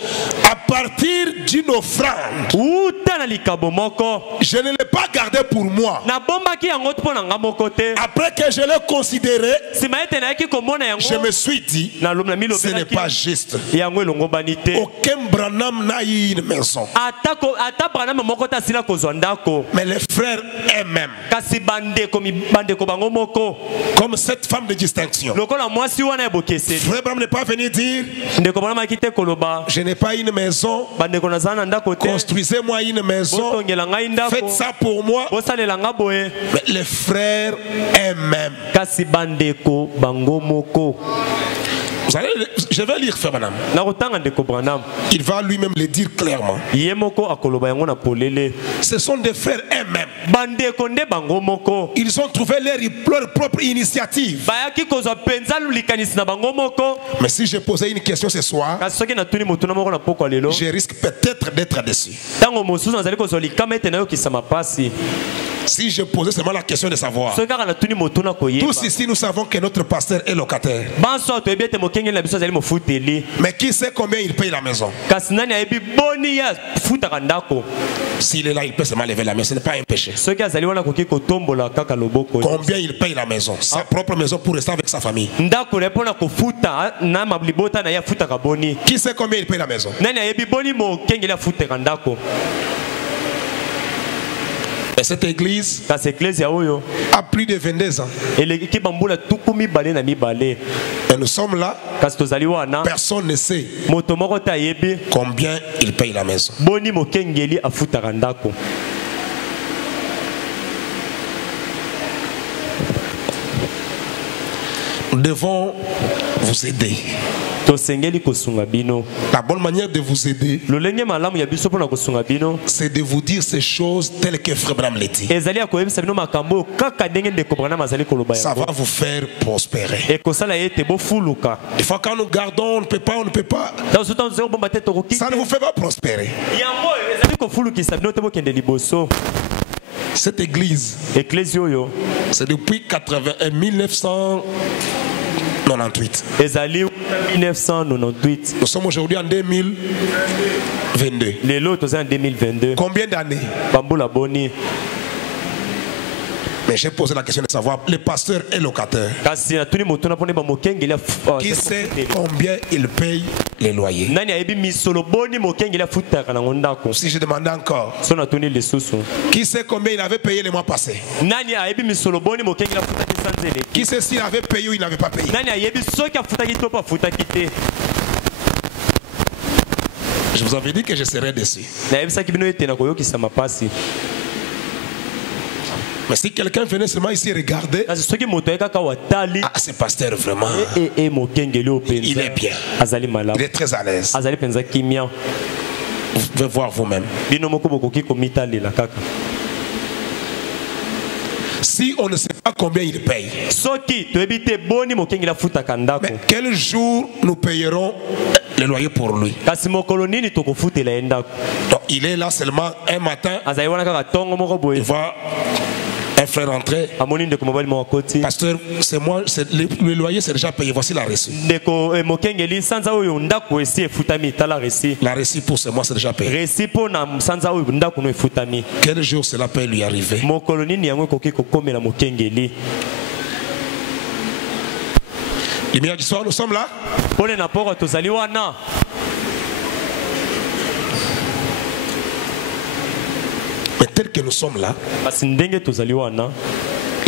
à partir d'une offrande. uta na likabo moko. Je ne l'ai pas gardé pour moi. nabombaki yango mpo na nga moko te. Après que je l'ai considéré, nsima ete nayaki komona yango je me suis dit, ce n'est milobelaki pas juste. yango elongobani te. Aucun Branham n'a eu une maison. ata braname moko te asila kozwa ndako. Mais les frères eux-mêmes, kasi bandeko bango moko comme cette femme de distinction. lokola mwasi wana ya bokeseni. Frère Branham n'est pas venu dire, ndeko banamaki te koloba je n'ai pas une maison, bandeko nazala na ndako te. construisez-moi une maison, botongela ngai faites ndako ça pour moi. bosalela nga boye. Mais les frères eux-mêmes, kasi bandeko bango moko. je vais lire Frère Branham. nakotanga ndeko branam Il va lui-même le dire clairement. ye moko akoloba yango na polele. Ce sont des frères eux-mêmes. bandeko nde bango moko Ils ont trouvé leur propre initiative. bayaki kozwa penza likanisi na bango moko. Mais si je posais une question ce soir, kasi soki natuni motuna moko na pokwa lelo je risque peut-être d'être déçu. ntango mosusu nazali kozwa likama ete nayokisa mapasi. Si je posais seulement la question de savoir, soki kaka natuni motuna koyeba tous ici nous savons que notre pasteur est locataire. banso toyebi ete mokengeli na biso azali mofuteli Mais qui sait combien il paye la maison? kasi nani ayebi boni ya futaka ndako S'il est là, il peut seulement lever la main. Ce n'est pas un péché. soki azali wana koki kotombola kaka loboko Combien il paye la maison? Sa propre maison pour rester avec sa famille. ndako na ye mpona kofuta na mablibota na ye afutaka boni Qui sait combien il paye la maison? nani ayebi boni mokengeli afutaka ndako Et cette église kasi eklezia oyo a plus de 22 ans. eleki bambula tuku mibale na mibale Et nous sommes là. kasi tozali wana Personne ne sait moto moko te ayebi combien il paye la maison. boni mokengeli afutaka ndako Nous devons vous aider. tosengeli kosunga bino La bonne manière de vous aider, lolenge malamu ya biso mpona kosunga bino c'est de vous dire ces choses telles que Frère Branham l'a dit. ezali ya koyebisa bino makambo oyo kaka ndenge ndeko branham azali koloba Ça va yango vous faire prospérer. ekosala ye ete bofuluka Des fois, quand nous gardons, on ne peut pas. tanso ntango tozali kobomba te tokoki Ça ne vous fait pas prospérer. yango oyo ezali kofulukisa bino te bokende liboso Cette église, eklesi oyo c'est depuis 1998. ezali 1998 Nous sommes aujourd'hui en 2022. lelo tozali en 2022 Combien d'années? bambula boni Mais j'ai posé la question de savoir, le pasteur est locataire. kasi natuni motuna mpona yeba mokengeli Qui sait combien il paye les loyers? nani ayebi misolo boni mokengeli afutaka nango ndako Si je demandais encore, so natuni lisusu qui sait combien il avait payé le mois passé? nani ayebi misolo boni mokengeli afutaki sanza eleki Qui sait s'il avait payé ou il n'avait pas payé? nani ayebi soki afutaki to mpo afutaki te Je vous avais dit que je serais dessus. nayebisaki bino ete nakoyokisa mapasi Mais si quelqu'un venait seulement ici regarder, kasi soki moto aye kaka watali ah, ce pasteur vraiment, mokengeli oyo il est mpenza bien. azali Il malamu est très à l'aise. azali mpenza kimia Vous pouvez voir vous-même. bino moko bokoki komitalela kaka Si on ne sait pas combien il paye, soki toyebi te boni mokengeli afutaka ndako mais quel jour nous payerons le loyer pour lui? kasi mokolo nini tokofutela ye ndako Donc, il est là seulement un matin, azali wana kaka ntongo moko il boye voit un frère entrer. amoni ndeko mobali moko akoti Pasteur, c'est moi, le loyer c'est déjà payé, voici la reçu. ndeko mokengeli sanza oyo ndako esi efutami tala resi La reçu pour ce mois c'est déjà payé. resi mpo na sanza oyo ndako no efutami Quel jour cela peut lui arriver? mokolo nini yango ekoki kokomela mokengeli Lumière du soir, nous sommes là. mpone na poko tozali wana Mais tel que nous sommes là, kasi ndenge tozali wana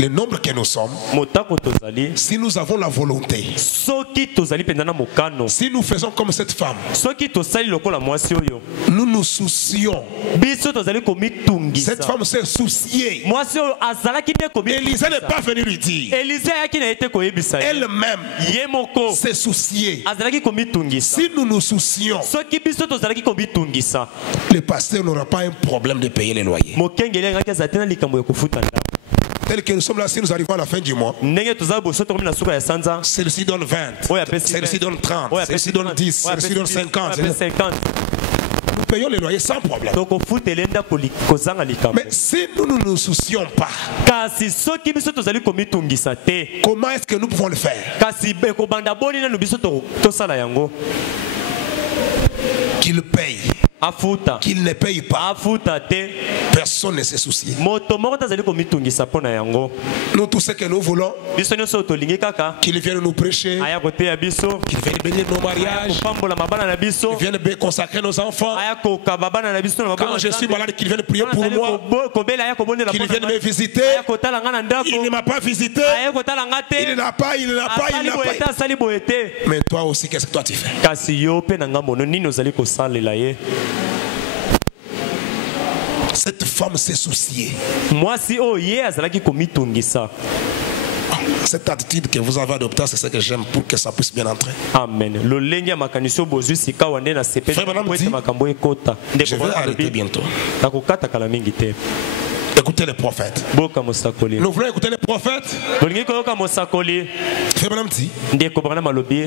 le nombre que nous sommes, motako tozali si nous avons la volonté, soki tozali mpenza na mokano si nous faisons comme cette femme, soki tosali lokola mwasi oyo nous nous soucions. biso tozali komitungisa Cette femme s'est souciée. mwasi oyo azalaki te Élisée n'est komitungisa pas venu lui dire. elize ayaki na ye te koyebisa ye Elle-même ye moko s'est souciée. azalaki komitungisa Si nous nous soucions, soki biso tozalaki komitungisa le pasteur n'aura pas un problème de payer les loyers. mokengeli ayangaki azala te na likambo ya kofuta ndako Tel que nous sommes là, si nous arrivons à la fin du mois, ndenge tozali boso tokomi na suka ya sanza celle-ci donne 20, oyo apesi celle-ci donne 30, oyo celle-ci apesi donne 10, oyo celle-ci donne apesi 50. oyo apesi 50 Nous payons les loyers sans problème. tokofutela ndako kozanga likambo Mais si nous ne nous soucions pas, kasi soki biso tozali komitungisa te comment est-ce que nous pouvons le faire? kasi ekobanda boni nanu biso tosala yango Qu'il paye, afuta qu'il ne paye pas, afuta te personne ne s'est soucié. moto moko te azali komitungisa mpo na yango Nous, tout ce que nous voulons, biso nyonso oyo tolingi kaka qu'il vienne nous prêcher, aya koteya biso qu'il vienne bénir nos aya mariages, kopambola mabana na biso qu'il vienne consacrer nos enfants. aya kokaba bana na biso na Quand je suis malade, qu'il vienne prier pour moi, kobela aya kobondela qu'il vienne me visiter. aya kotala nga na ndako Il ne m'a pas visité, aya kotala nga te il n'a pas, il n'a pas, il asali n'a boye te pas. asali boye te Mais toi aussi, qu'est-ce que toi tu fais? kasi yo mpe na ngambo no nini ozali kosalela ye Cette femme s'est souciée. mwasi oyo ye azalaki komitungisa Cette attitude que vous avez adoptée, c'est ce que j'aime pour que ça puisse bien entrer. amen lolenge ya makanisi oyo bozwi sika wa nde na Frère Branham sepete dit, makambo ekota Je vais arrêter bientôt. nakokata kala mingi te Écoutez les prophètes. boka mosakoli Nous voulons écouter les prophètes. bolingi koyoka mosakoli Frère Branham dit, ndeko Branham alobi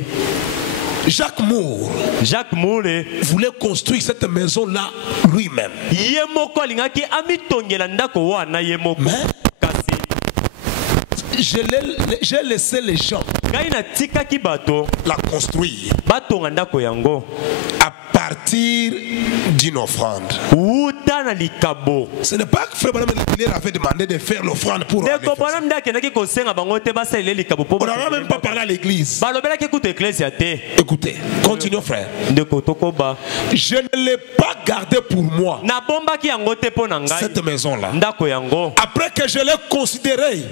Jacques Moore Jacques Moule voulait construire cette maison-là lui-même. ye moko alingaki amitongela ndako wana ye moko. Mais Kasi j'ai laissé les gens ngai natikaki bato la construire batonga ndako yango à partir d'une offrande. wuta na likabo. Ce n'est pas que Frère Branham leur avait demandé de faire l'offrande pour aller ndeko faire ça. bana nde akendaki kosenga bango te basalele likabo po On n'a même pas parlé à l'église. balobelaki kutu eklesia te. Écoutez, continuons frère. ndeko tokoba Je ne l'ai pas gardé pour moi, nabombaki yango te mpo na ngai cette maison-là. ndako yango. Après que je l'ai considéré,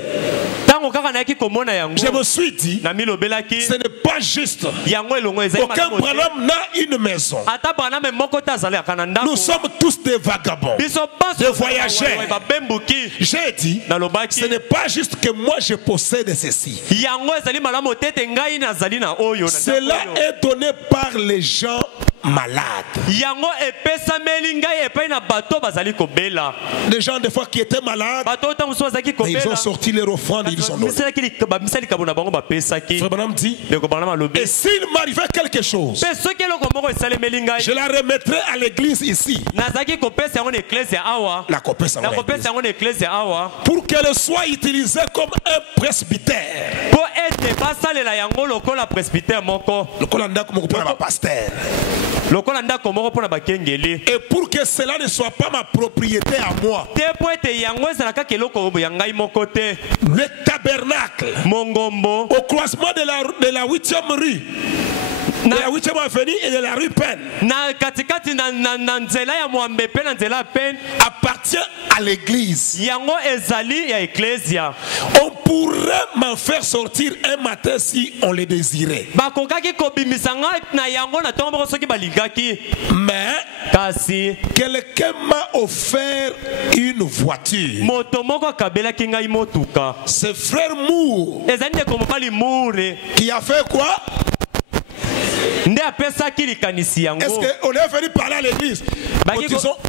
ntango kaka nayaki komona yango je me suis dit, na milobelaki ce n'est pas juste. yango elongo ezali Aucun malamu te. Branham n'a une maison. ata baname moko te azalaka na ndako Nous sommes tous des vagabonds. biso des voyageurs. babembuki. J'ai dit, nalobaki ce n'est pas juste que moi je possède ceci. yango ezali malamu te te ngai nazali na oyo na ndako Cela oyo. est donné par les gens malades. yango epesameli ngai epai na bato bazali kobela. Des gens des fois qui étaient malades, bato oyo ntango mosusu bazalaki mais ils ont kobela sorti leur offrande, ils ont donné. bamisali likabo na bango bapesaki. Frère Branham dit, ndeko bana malobi et s'il m'arrivait quelque chose, mpe soki eloko moko esalemeli ngai je la remettrai à l'église ici. nazalaki kopesa yango na eklese awa La copesse nakopesa yango na eklese awa pour qu'elle soit utilisée comme un presbytère. mpo ete basalela yango lokola presbytere moko Lokola ndako moko mpona bapasteur. lokola ndako moko mpo na bakengeli Et pour que cela ne soit pas ma propriété à moi, te mpo ete yango ezala kaka eloko ya ngai moko te. le tabernacle mongombo au croisement de la 8e rue, de la 8e avenue et de la rue Penn na katikati na nzela ya mwambe mpe na nzela ya pene appartient à l'église. yango ezali ya eklesia. On pourrait m'en faire sortir un matin si on le désirait. bakokaki kobimisa ngai na yango na ntongo moko soki balingaki. Mais kasi quelqu'un m'a offert une voiture. moto moko akabelaki ngai motuka. C'est frère Moore ezali ndeko mobali mure qui a fait quoi? nde apesaki likanisi yango. Est-ce qu'on est venu parler à l'église?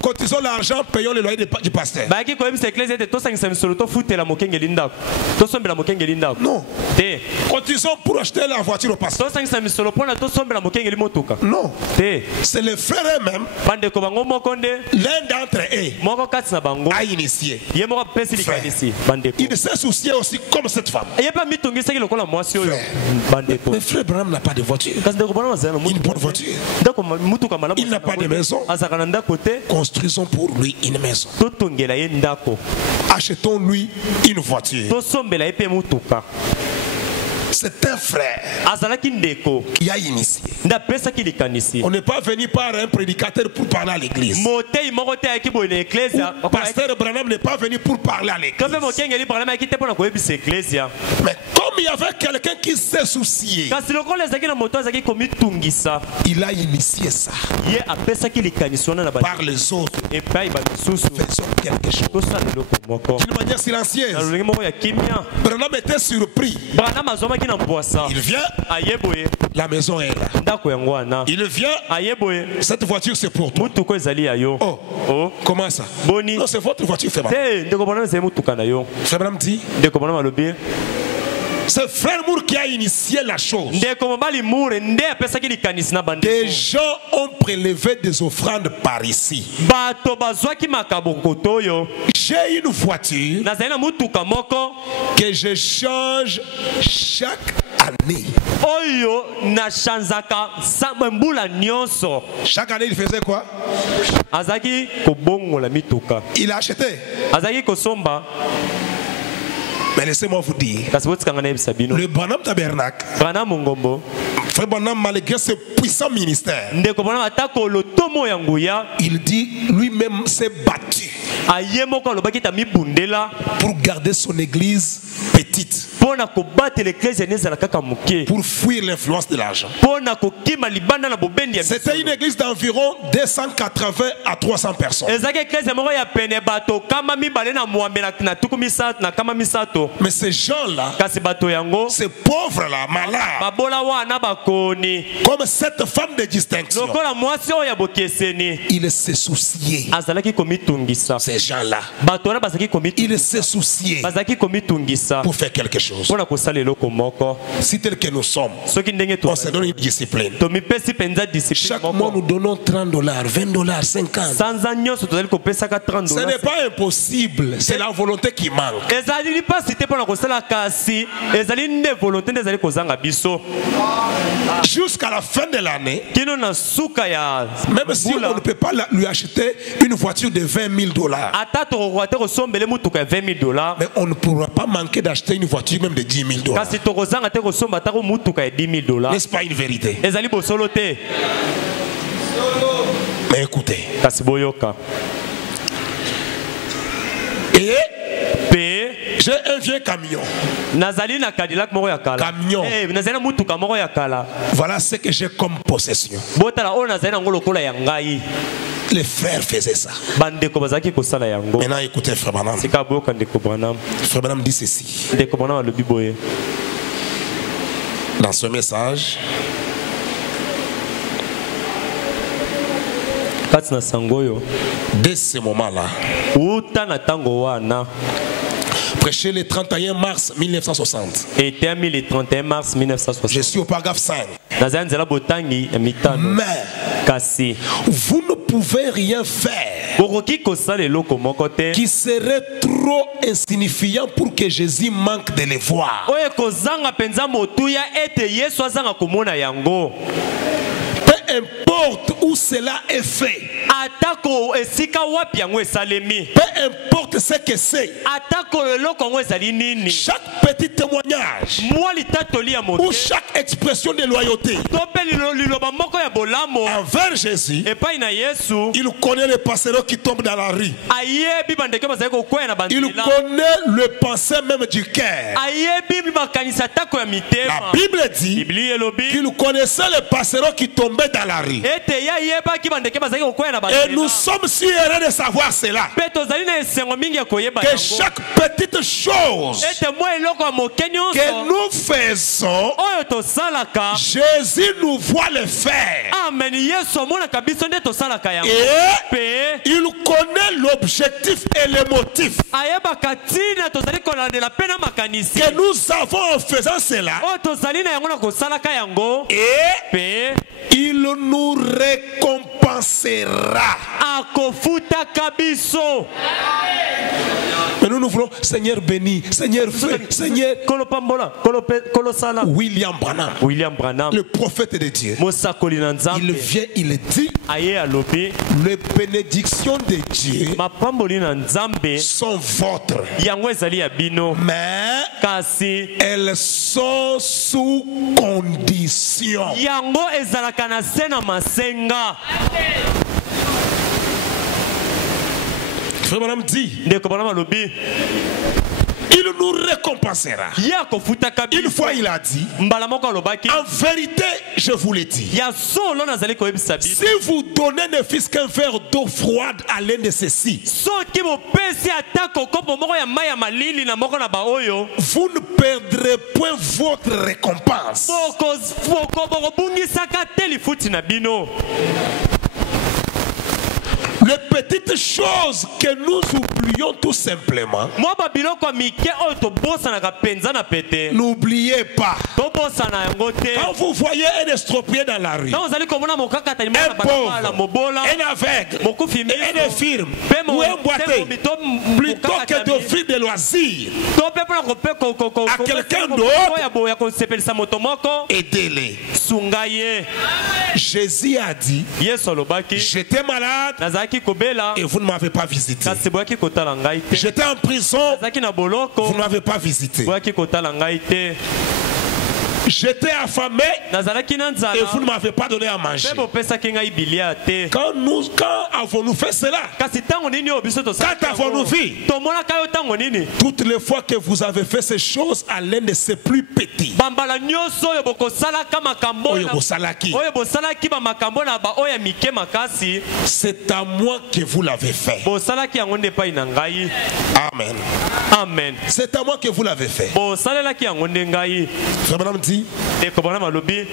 Cotisons l'argent, payons le loyer du pasteur. bayaki koyebisa eklesi ete tosangisa misolo tofutela mokengeli ndako tosombela mokengeli ndako Non. te. Cotisons pour acheter la voiture au pasteur. tosangisa misolo mpona tosombela mokengeli motuka Non. te. C'est les frères eux-mêmes, bandeko bango moko nde l'un d'entre eux moko kati na bango a initié. ye moko apesi likanisi bandeko. Il s'est soucié aussi comme cette femme. ye mpe amitungisaki lokola mwasi oyo bandeko. Mais frère Branham n'a pas de voiture. kasi ndeko bana bazala na Une bonne voiture. ndako mutuka malamu. Il n'a pas de maison. azalaka na ndako te. Construisons pour lui une maison. totongela ye ndako Achetons-lui une voiture. tosombela ye mpe mutuka. C'est un frère azalaki ndeko qui a initié. nde apesaki likanisi. On n'est pas venu par un prédicateur pour parler à l'église. motei moko te ayaki boye na eklesia. Pasteur Branham n'est pas venu pour parler à l'église. to mpe mokengeli branama ayaki te mpona koyebisa eklesia. Mais comme il y avait quelqu'un qui s'est soucié, kasi lokola ezalaki na moto azalaki komitungisa il a initié ça. ye apesaki likanisi wana na Par les autres, epai bamisusu faisons quelque chose. tosala eloko moko D'une manière na silencieuse. lolenge moko ya kimia. Branham était surpris. branama azwamaki na mpwasa Il vient, aye boye la maison est là. ndako yango wana Il vient, aye boye cette voiture c'est pour toi. mutuka ezali ya yo. Oh, Oh. comment ça? boni Non, c'est votre voiture, frère Branham. te ndeko bona ezali mutuka na yo. Frère Branham dit, ndeko bona malobi c'est frère Moore qui a initié la chose. ndeko mobali mure nde apesaki likanisi na Des bandeko. gens ont prélevé des offrandes par ici. bato bazwaki makabo koto oyo. J'ai une voiture nazali na mutuka moko que je change chaque année. oyo nachanzaka mbula nyonso. Chaque année, il faisait quoi? azalaki kobongola mituka. Il a acheté. azalaki kosomba. Mais laissez-moi vous dire, kasi botikanga nayebisa bino le Branham Tabernacle, bana mongombo frère Branham, malgré ce puissant ministère, ndeko bona atako lotomo ya nguya il dit lui-même s'est battu aye moko alobaki ta mibundela pour garder son église petite, mpona kobatela eklesi ezala kaka moke pour fuir l'influence de l'argent. mpona kokima libanda na bobendi ya C'était une église d'environ 280 à 300 personnes. ezalaki eklesi moko ya pene bato kama mibale na mwambe na tuku misato na kama misato. Mais ces gens-là, kasi bato yango ces pauvres-là, malades, babola wana bakoni comme cette femme de distinction, lokola mwasi oyo ya bokeseni il se souciait. azalaki komitungisa. Ces gens-là, bato wana bazalaki il se souciait bazalaki komitungisa pour faire quelque chose. chose. mpona kosala eloko moko Si tel que nous sommes, soki ndenge on se donne une discipline. tomipesi mpenza discipline Chaque mois, moko nous donnons $30, $20, 50. sanza nyonso tozali kopesaka Ce 30 n'est pas impossible, c'est la volonté qui manque. ezali mpasi te mpona kosala kasi ezali nde volonté nde ezali kozanga biso Jusqu'à la fin de l'année, kino na suka ya même si on ne peut pas lui acheter une voiture de $20,000, ata tokokoka te kosombele mutuka ya $20,000 mais on ne pourra pas manquer d'acheter une voiture même de $10,000. kasi tokozanga te kosomba atako mutuka ya $10,000 N'est-ce pas une vérité? ezali bosolo te Mais écoutez, kasi boyoka et pe j'ai un vieux camion. nazali na Cadillac moko ya kala Camion. nazali na mutuka moko ya kala Voilà ce que j'ai comme possession. botala oyo nazali nango lokola ya ngai Les frères faisaient ça. bandeko bazalaki kosala yango Maintenant, écoutez, Frère Branham. sika boyoka ndeko Branham Frère Branham dit ceci. ndeko Branham alobi boye Dans ce message, kati na sango oyo dès ce moment-là, uta na ntango wana prêché le 31 mars 1960. eteyami le 31 mars Je 1960 suis au paragraphe 5. nazali nzela botangi ya mitano Mais kasi vous ne pouvez rien faire bokoki kosala eloko moko te qui serait trop insignifiant pour que Jésus manque de les voir. oyo ekozanga mpenza motuya ete yesu azanga komona yango Peu importe où cela est fait, atako esika wapi yango esalemi peu importe ce que c'est, atako eloko yango ezali nini chaque petit témoignage mwa litatoli ya ou mote chaque expression de loyauté to mpe liloba moko ya bolamo envers Jésus, epai na yesu il connaît les passereaux qui tombent dans la rue. ayebi bandeke bazali kokwea na Il banzela connaît le pensée même du cœur. ayebi makanisi atako ya La mitema Bible dit biblia elobi qu'il connaissait les passereaux qui tombaient dans la rue. ete ye ayebaki bandeke bazali kokwea na Et nous banzela sommes si heureux de savoir cela. mpe tozali na esengo mingi ya koyeba Que yango chaque petite chose ete mwa eloko ya moke que nyonso nous faisons, oyo tosalaka Jésus nous voit le faire. amen yesu amonaka biso nde tosalaka yango Et mpe il connaît l'objectif et le motif ayebaka ntina tozali kolandela mpe na makanisi que nous avons en faisant cela. oyo tozali na yango na kosalaka yango Et mpe il nous récompensera. akofutaka biso Mais nous voulons, Seigneur béni, Seigneur fait, Seigneur. kolopambola kolosala William Branham, william branham le prophète de Dieu, mosakoli na il nzambe vient, il dit, aye alobi les bénédictions de Dieu mapamboli na nzambe sont vôtres, yango ezali ya bino mais kasi elles sont sous condition. yango ezalaka na se na masenga Frère Branham dit, ndeko bana malobi il nous récompensera. ye akofutaka Une biso fois il a dit, mbala moko alobaki en vérité, je vous l'ai dit, ya solo nazali koyebisa biso si vous donnez ne fût qu'un verre d'eau froide à l'un de ceux-ci, soki bopesi atako kopo moko ya mai ya malili na moko na baoyo vous ne perdrez point votre récompense. bokobungisaka te lifuti na bino Les petites choses que nous oublions tout simplement, mwa babiloko ya mike oyo tobosanaka mpenza na pete n'oubliez pas. tobosana yango te Quand vous voyez un estropié dans la rue, ntango ozali komona mokakatani moko na un balabala pauvre, mobola un aveugle, mokufi un infirme mpe ou un boité, plutôt que mokakatami d'offrir des loisirs, to mpe mpona À quelqu'un d'autre. ya kosepelisa moto moko aidez-les. sunga ye Jésus a dit, yesu alobaki j'étais malade nazalaki kobela et vous ne m'avez pas visité. kasi boyaki kotala ngai te J'étais en prison, nazalaki na boloko vous ne m'avez pas visité. boyaki kotala ngai te J'étais affamé nazalaki na nzala et vous ne m'avez pas donné à manger. mpe bopesaki ngai bilia te Quand avons-nous fait cela? kasi ntango nini oyo biso Quand avons-nous vu? tomonaka yo ntango nini Toutes les fois que vous avez fait ces choses à l'un de ses plus petits, bambala nyonso oyo bokosalaka makambo oyo bosalaki, oyo bosalaki bamakambo na baoyo ya mike makasi c'est à moi que vous l'avez fait. bosalaki yango nde epai na ngai Amen. amen C'est à moi que vous l'avez fait. bosalelaki yango nde ngai Frère Branham dit, ndeko bana malobi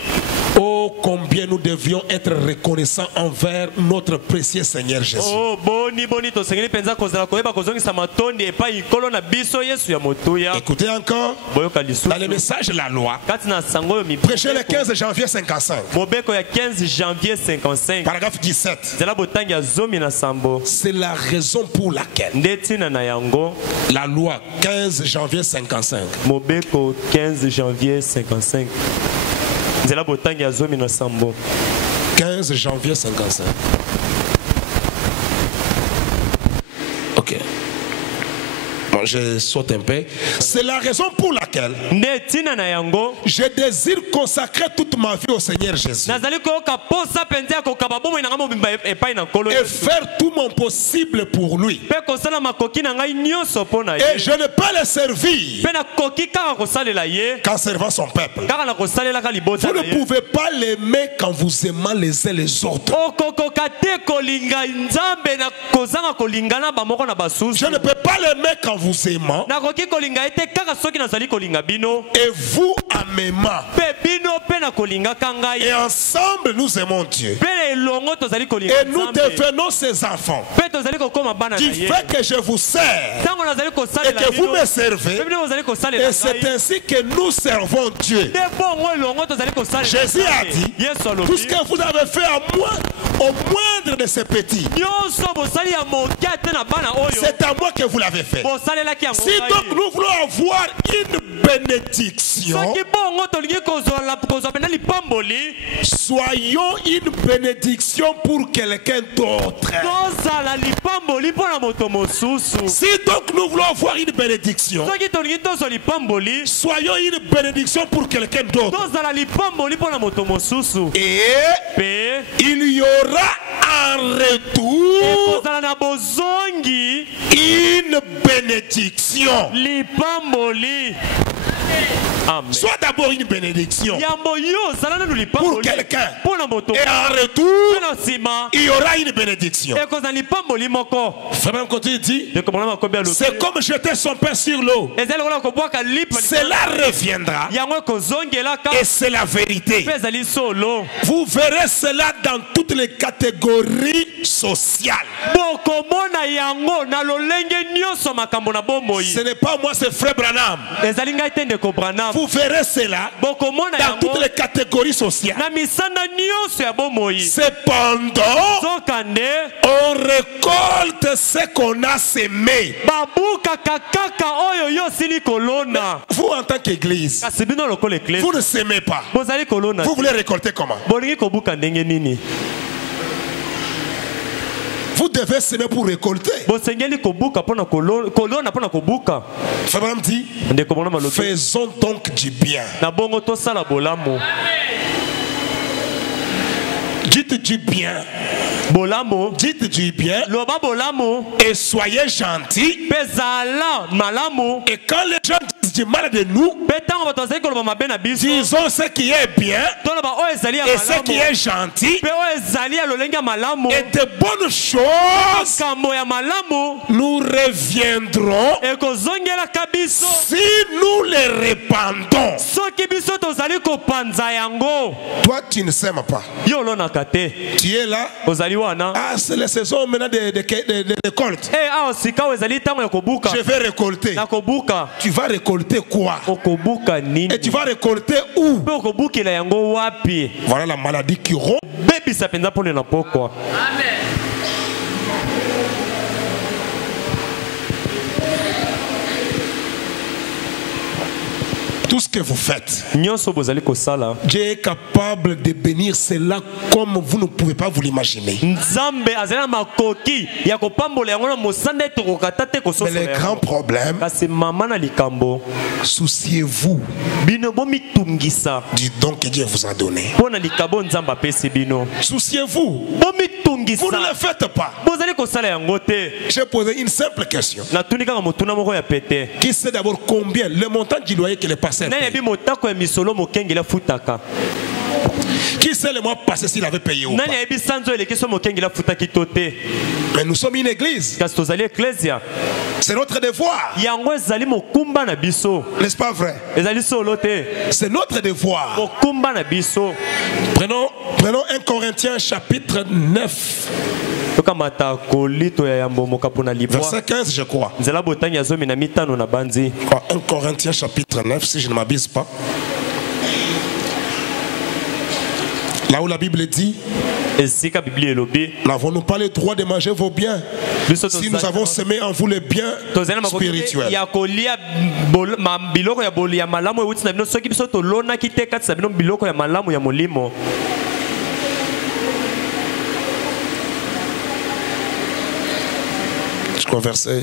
Oh, combien nous devions être reconnaissants envers notre précieux Seigneur Jésus. Oh, boni to sengeli penza kozala koyeba kozongisa matondi epa ikolo na biso Yesu ya motuya. Écoutez encore, Boyoka lisusu. dans le message de la loi, Kati na sango yo prêché le 15 janvier 55, Mobeko ya 15 janvier 55. paragraphe 17. Zela botangi ya zomi na sambo. C'est la raison pour laquelle Ndetina na yango. la loi 15 janvier 55 Mobeko 15 janvier 55. Zela botangi ya zomi na sambo. 15 janvier 55. Ok. Bon, je saute un peu. C'est la raison pour laquelle Ndetina na yango. je désire consacrer toute ma vie au Seigneur Jésus Nazali koyoka posa penza kokaba bomo na ngamo bimba epai na kolo. et faire tout mon possible pour lui. Pe kosala makoki na ngai nyonso pona Et ye. je ne peux le servir Pe na koki kaka kosalela ye. qu'en servant son peuple. Kaka na kosalela ka libota Vous na ne ye. pouvez pas l'aimer quand vous aimez les uns les autres. Okokoka te kolinga nzambe na kozanga kolingana bamoko na basusu. Je ne peux pas l'aimer quand vous aimez Nakoki kolinga ete kaka soki nazali kolinga bino. et vous en m'aimant. Pe bino pe na kolinga kangai. Et ensemble nous aimons Dieu. Pe na elongo tozali kolinga Et nous devenons ses enfants. Pe tozali kokoma bana na Du ye. fait que je vous sers Tango nazali et kosalela que vous bino. me servez, Pe bino nazali kosalela et c'est ngai. ainsi que nous servons Dieu. De bongo elongo tozali kosalela. Jésus a dit, Yesu tout alobi. ce que vous avez fait à moi, au moindre de ces petits, Nyonso bosali ya moke te na bana oyo. c'est à moi que vous l'avez fait. Bosalelaki yango Si donc ngai. nous voulons avoir une bénédiction, Soki bongo tolingi kozwa pena lipamboli. soyons une bénédiction pour quelqu'un d'autre. Tozala lipamboli mpona moto mosusu. Si donc nous voulons avoir une bénédiction, Soki tolingi tozwa lipamboli. soyons une bénédiction pour quelqu'un d'autre. Tozala lipamboli mpona moto mosusu. Et Pe il y aura en retour kozala na bozongi une bénédiction. lipamboli. Amen. Soit d'abord une bénédiction Yambo yo zala nanu pour lipamboli quelqu'un. mpona moto. Et en retour, Pena nsima il y aura une bénédiction. ekozala lipamboli moko. Frère continue dit, Dekomona makobi alobi. c'est comme jeter son pain sur l'eau. Ezali lokola kobwaka lipa. Cela reviendra Yango ekozongelaka. et c'est la vérité. Mpe ezali solo. Vous verrez cela dans toutes les catégories sociales. Bokomona yango na lolenge nyonso makambo na bomoi. Ce n'est pas moi, c'est Frère Branham. Ezali ngai te ndeko Branham. Vous verrez cela Bokomona dans toutes yango les catégories sociales. na misanda nyonso ya bomoi. Cependant, Sokande on récolte ce qu'on a semé. babukaka kaka oyo yo osili kolona. Vous, en tant qu'église, Kasi bino lokola eklesi vous ne semez pas. bozali kolona. Vous voulez récolter comment? Bolingi kobuka ndenge nini? Vous devez semer pour récolter. Bosengeli kobuka mpona kolona mpona kobuka. Frère Branham dit, Ndeko mona malobi. faisons donc du bien. Na bongo tosala bolamu. Dites du bien. Bolamu. Dites du bien. Loba bolamu. Et soyez gentils. Pezala malamu. Et quand les gens disent du mal de nous, Pe tango bato bazali koloba mabe na biso. disons ce qui est bien Toloba oyo ezali ya et ce qui malamu. est gentil Pe oyo ezali ya lolenge ya malamu. et de bonnes choses Kambo ya malamu. nous reviendrons Ekozongelaka biso. si nous les répandons. Soki biso tozali kopanza yango. Toi, tu ne sèmes pas. Yo olonaka te. Tu es là. Ozali wana. Ah, c'est la saison maintenant de récolte. Awa sika oyo ezali ntango ya kobuka. Je vais récolter. Na kobuka. Tu vas récolter quoi? Okobuka nini? Et tu vas récolter où? Pe okobukela yango wapi? Voilà la maladie qui rompt. Bebisa penza pone na pokwa. Tout ce que vous faites, Nyonso bozali kosala. Dieu est capable de bénir cela comme vous ne pouvez pas vous l'imaginer. Nzambe azali na makoki ya kopambola yango na mosanda ete kokata te Mais kososola le grand yango. problème, Kasi mama na likambo souciez-vous bino bomitungisa du don que Dieu vous a donné. mpo na likabo nzambe apesi bino. Souciez-vous. Vous Bomitungisa ne le faites pas. bozali kosala yango te. J'ai posé une simple question. Natuni kaka motuna moko ya pete. Qui sait d'abord combien le montant du loyer que les pasteurs nayebi payent? motako ya misolo mokengeli afutaka. Qui sait le mois passé s'il avait payé ou pas? Mais nous sommes une église. C'est notre devoir. N'est-ce pas vrai? C'est notre devoir. Prenons 1 Corinthiens chapitre 9. Verset 15, je crois. 1 Corinthiens chapitre 9, si je ne m'abuse pas. Là où la Bible dit, n'avons-nous pas le droit de manger vos biens si nous avons semé en vous les biens spirituels? Verset.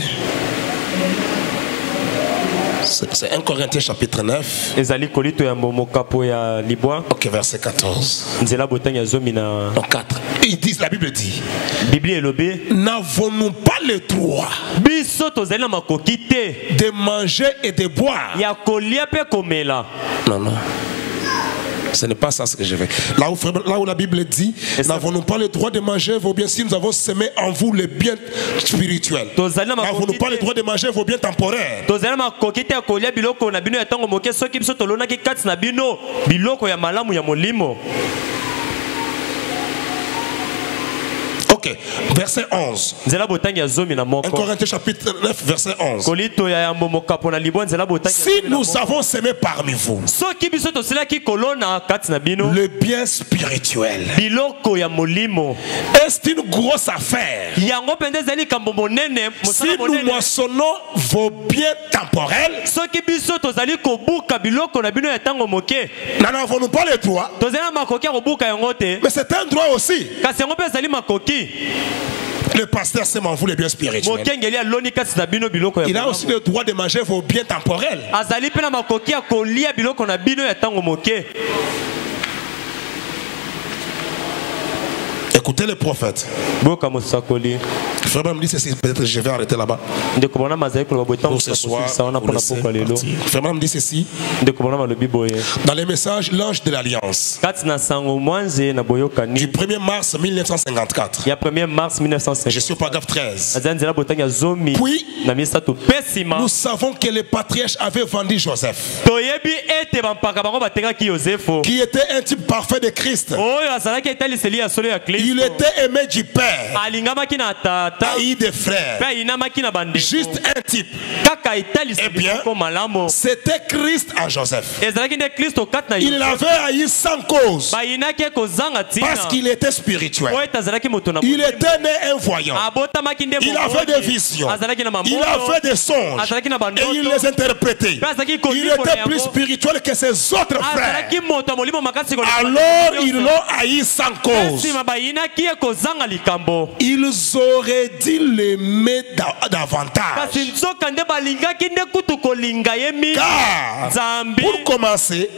C'est 1 Corinthiens chapitre 9. Ok, verset 14. Non, 4. Ils disent, la Bible dit, n'avons-nous pas le droit de manger et de boire? Non, non. Ce n'est pas ça ce que je veux. Là où la Bible dit, n'avons-nous pas le droit de manger vos biens si nous avons semé en vous les biens spirituels? N'avons-nous pas le droit de manger vos biens temporaires? Ok, verset 11. 1 Corinthiens chapitre 9, verset 11. Si nous avons semé parmi vous le bien spirituel, est-ce une grosse affaire si nous moissonnons vos biens temporels? N'en avons-nous pas le droit? Mais c'est un droit aussi. Le pasteur sème en vous les biens spirituels. Il a aussi le droit de manger vos biens temporels. Écoutez le prophète. Frère me dit ceci, peut-être je vais arrêter là-bas. Pour ce soir, Frère me dit ceci. Dans les messages, l'ange de l'Alliance, du 1er mars 1954. Je suis au paragraphe 13. Puis, nous savons que le patriarche avait vendu Joseph, qui était un type parfait de Christ. Il était aimé du Père, haï des frères, juste un type. Eh bien, c'était Christ en Joseph. Il l'avait haï sans cause, parce qu'il était spirituel. Il était né un voyant. Il avait des visions. Il avait des songes. Et il les interprétait. Il était plus spirituel que ses autres frères. Alors ils l'ont haï sans cause. Ils auraient dû l'aimer davantage. Car, pour commencer,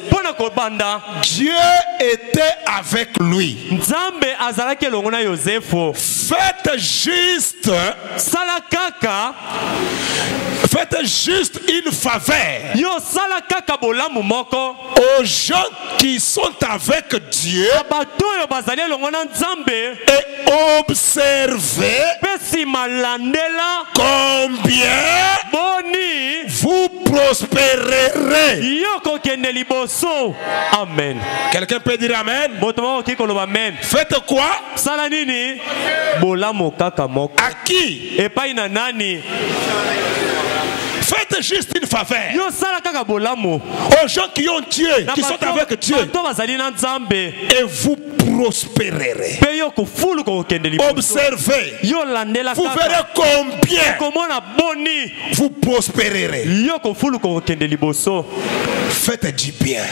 Dieu était avec lui. Faites juste une faveur aux gens qui sont avec Dieu et observez combien vous prospérerez. Amen. Quelqu'un peut dire Amen? Faites quoi? À qui? Faites juste une faveur aux gens qui ont Dieu, qui sont avec Dieu, et vous prospérerez. Observez, vous verrez combien vous prospérerez. Faites du bien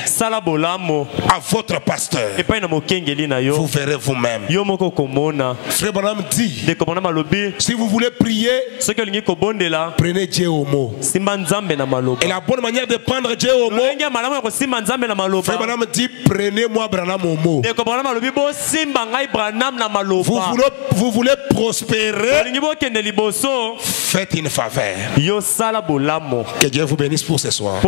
à votre pasteur. Vous verrez vous-même. Frère Branham dit, si vous voulez prier, prenez Dieu au mot. Et la bonne manière de prendre Dieu au mot, Frère Branham dit, prenez-moi Branham au mot. Vous voulez prospérer, faites une faveur. Que Dieu vous bénisse pour ce soir.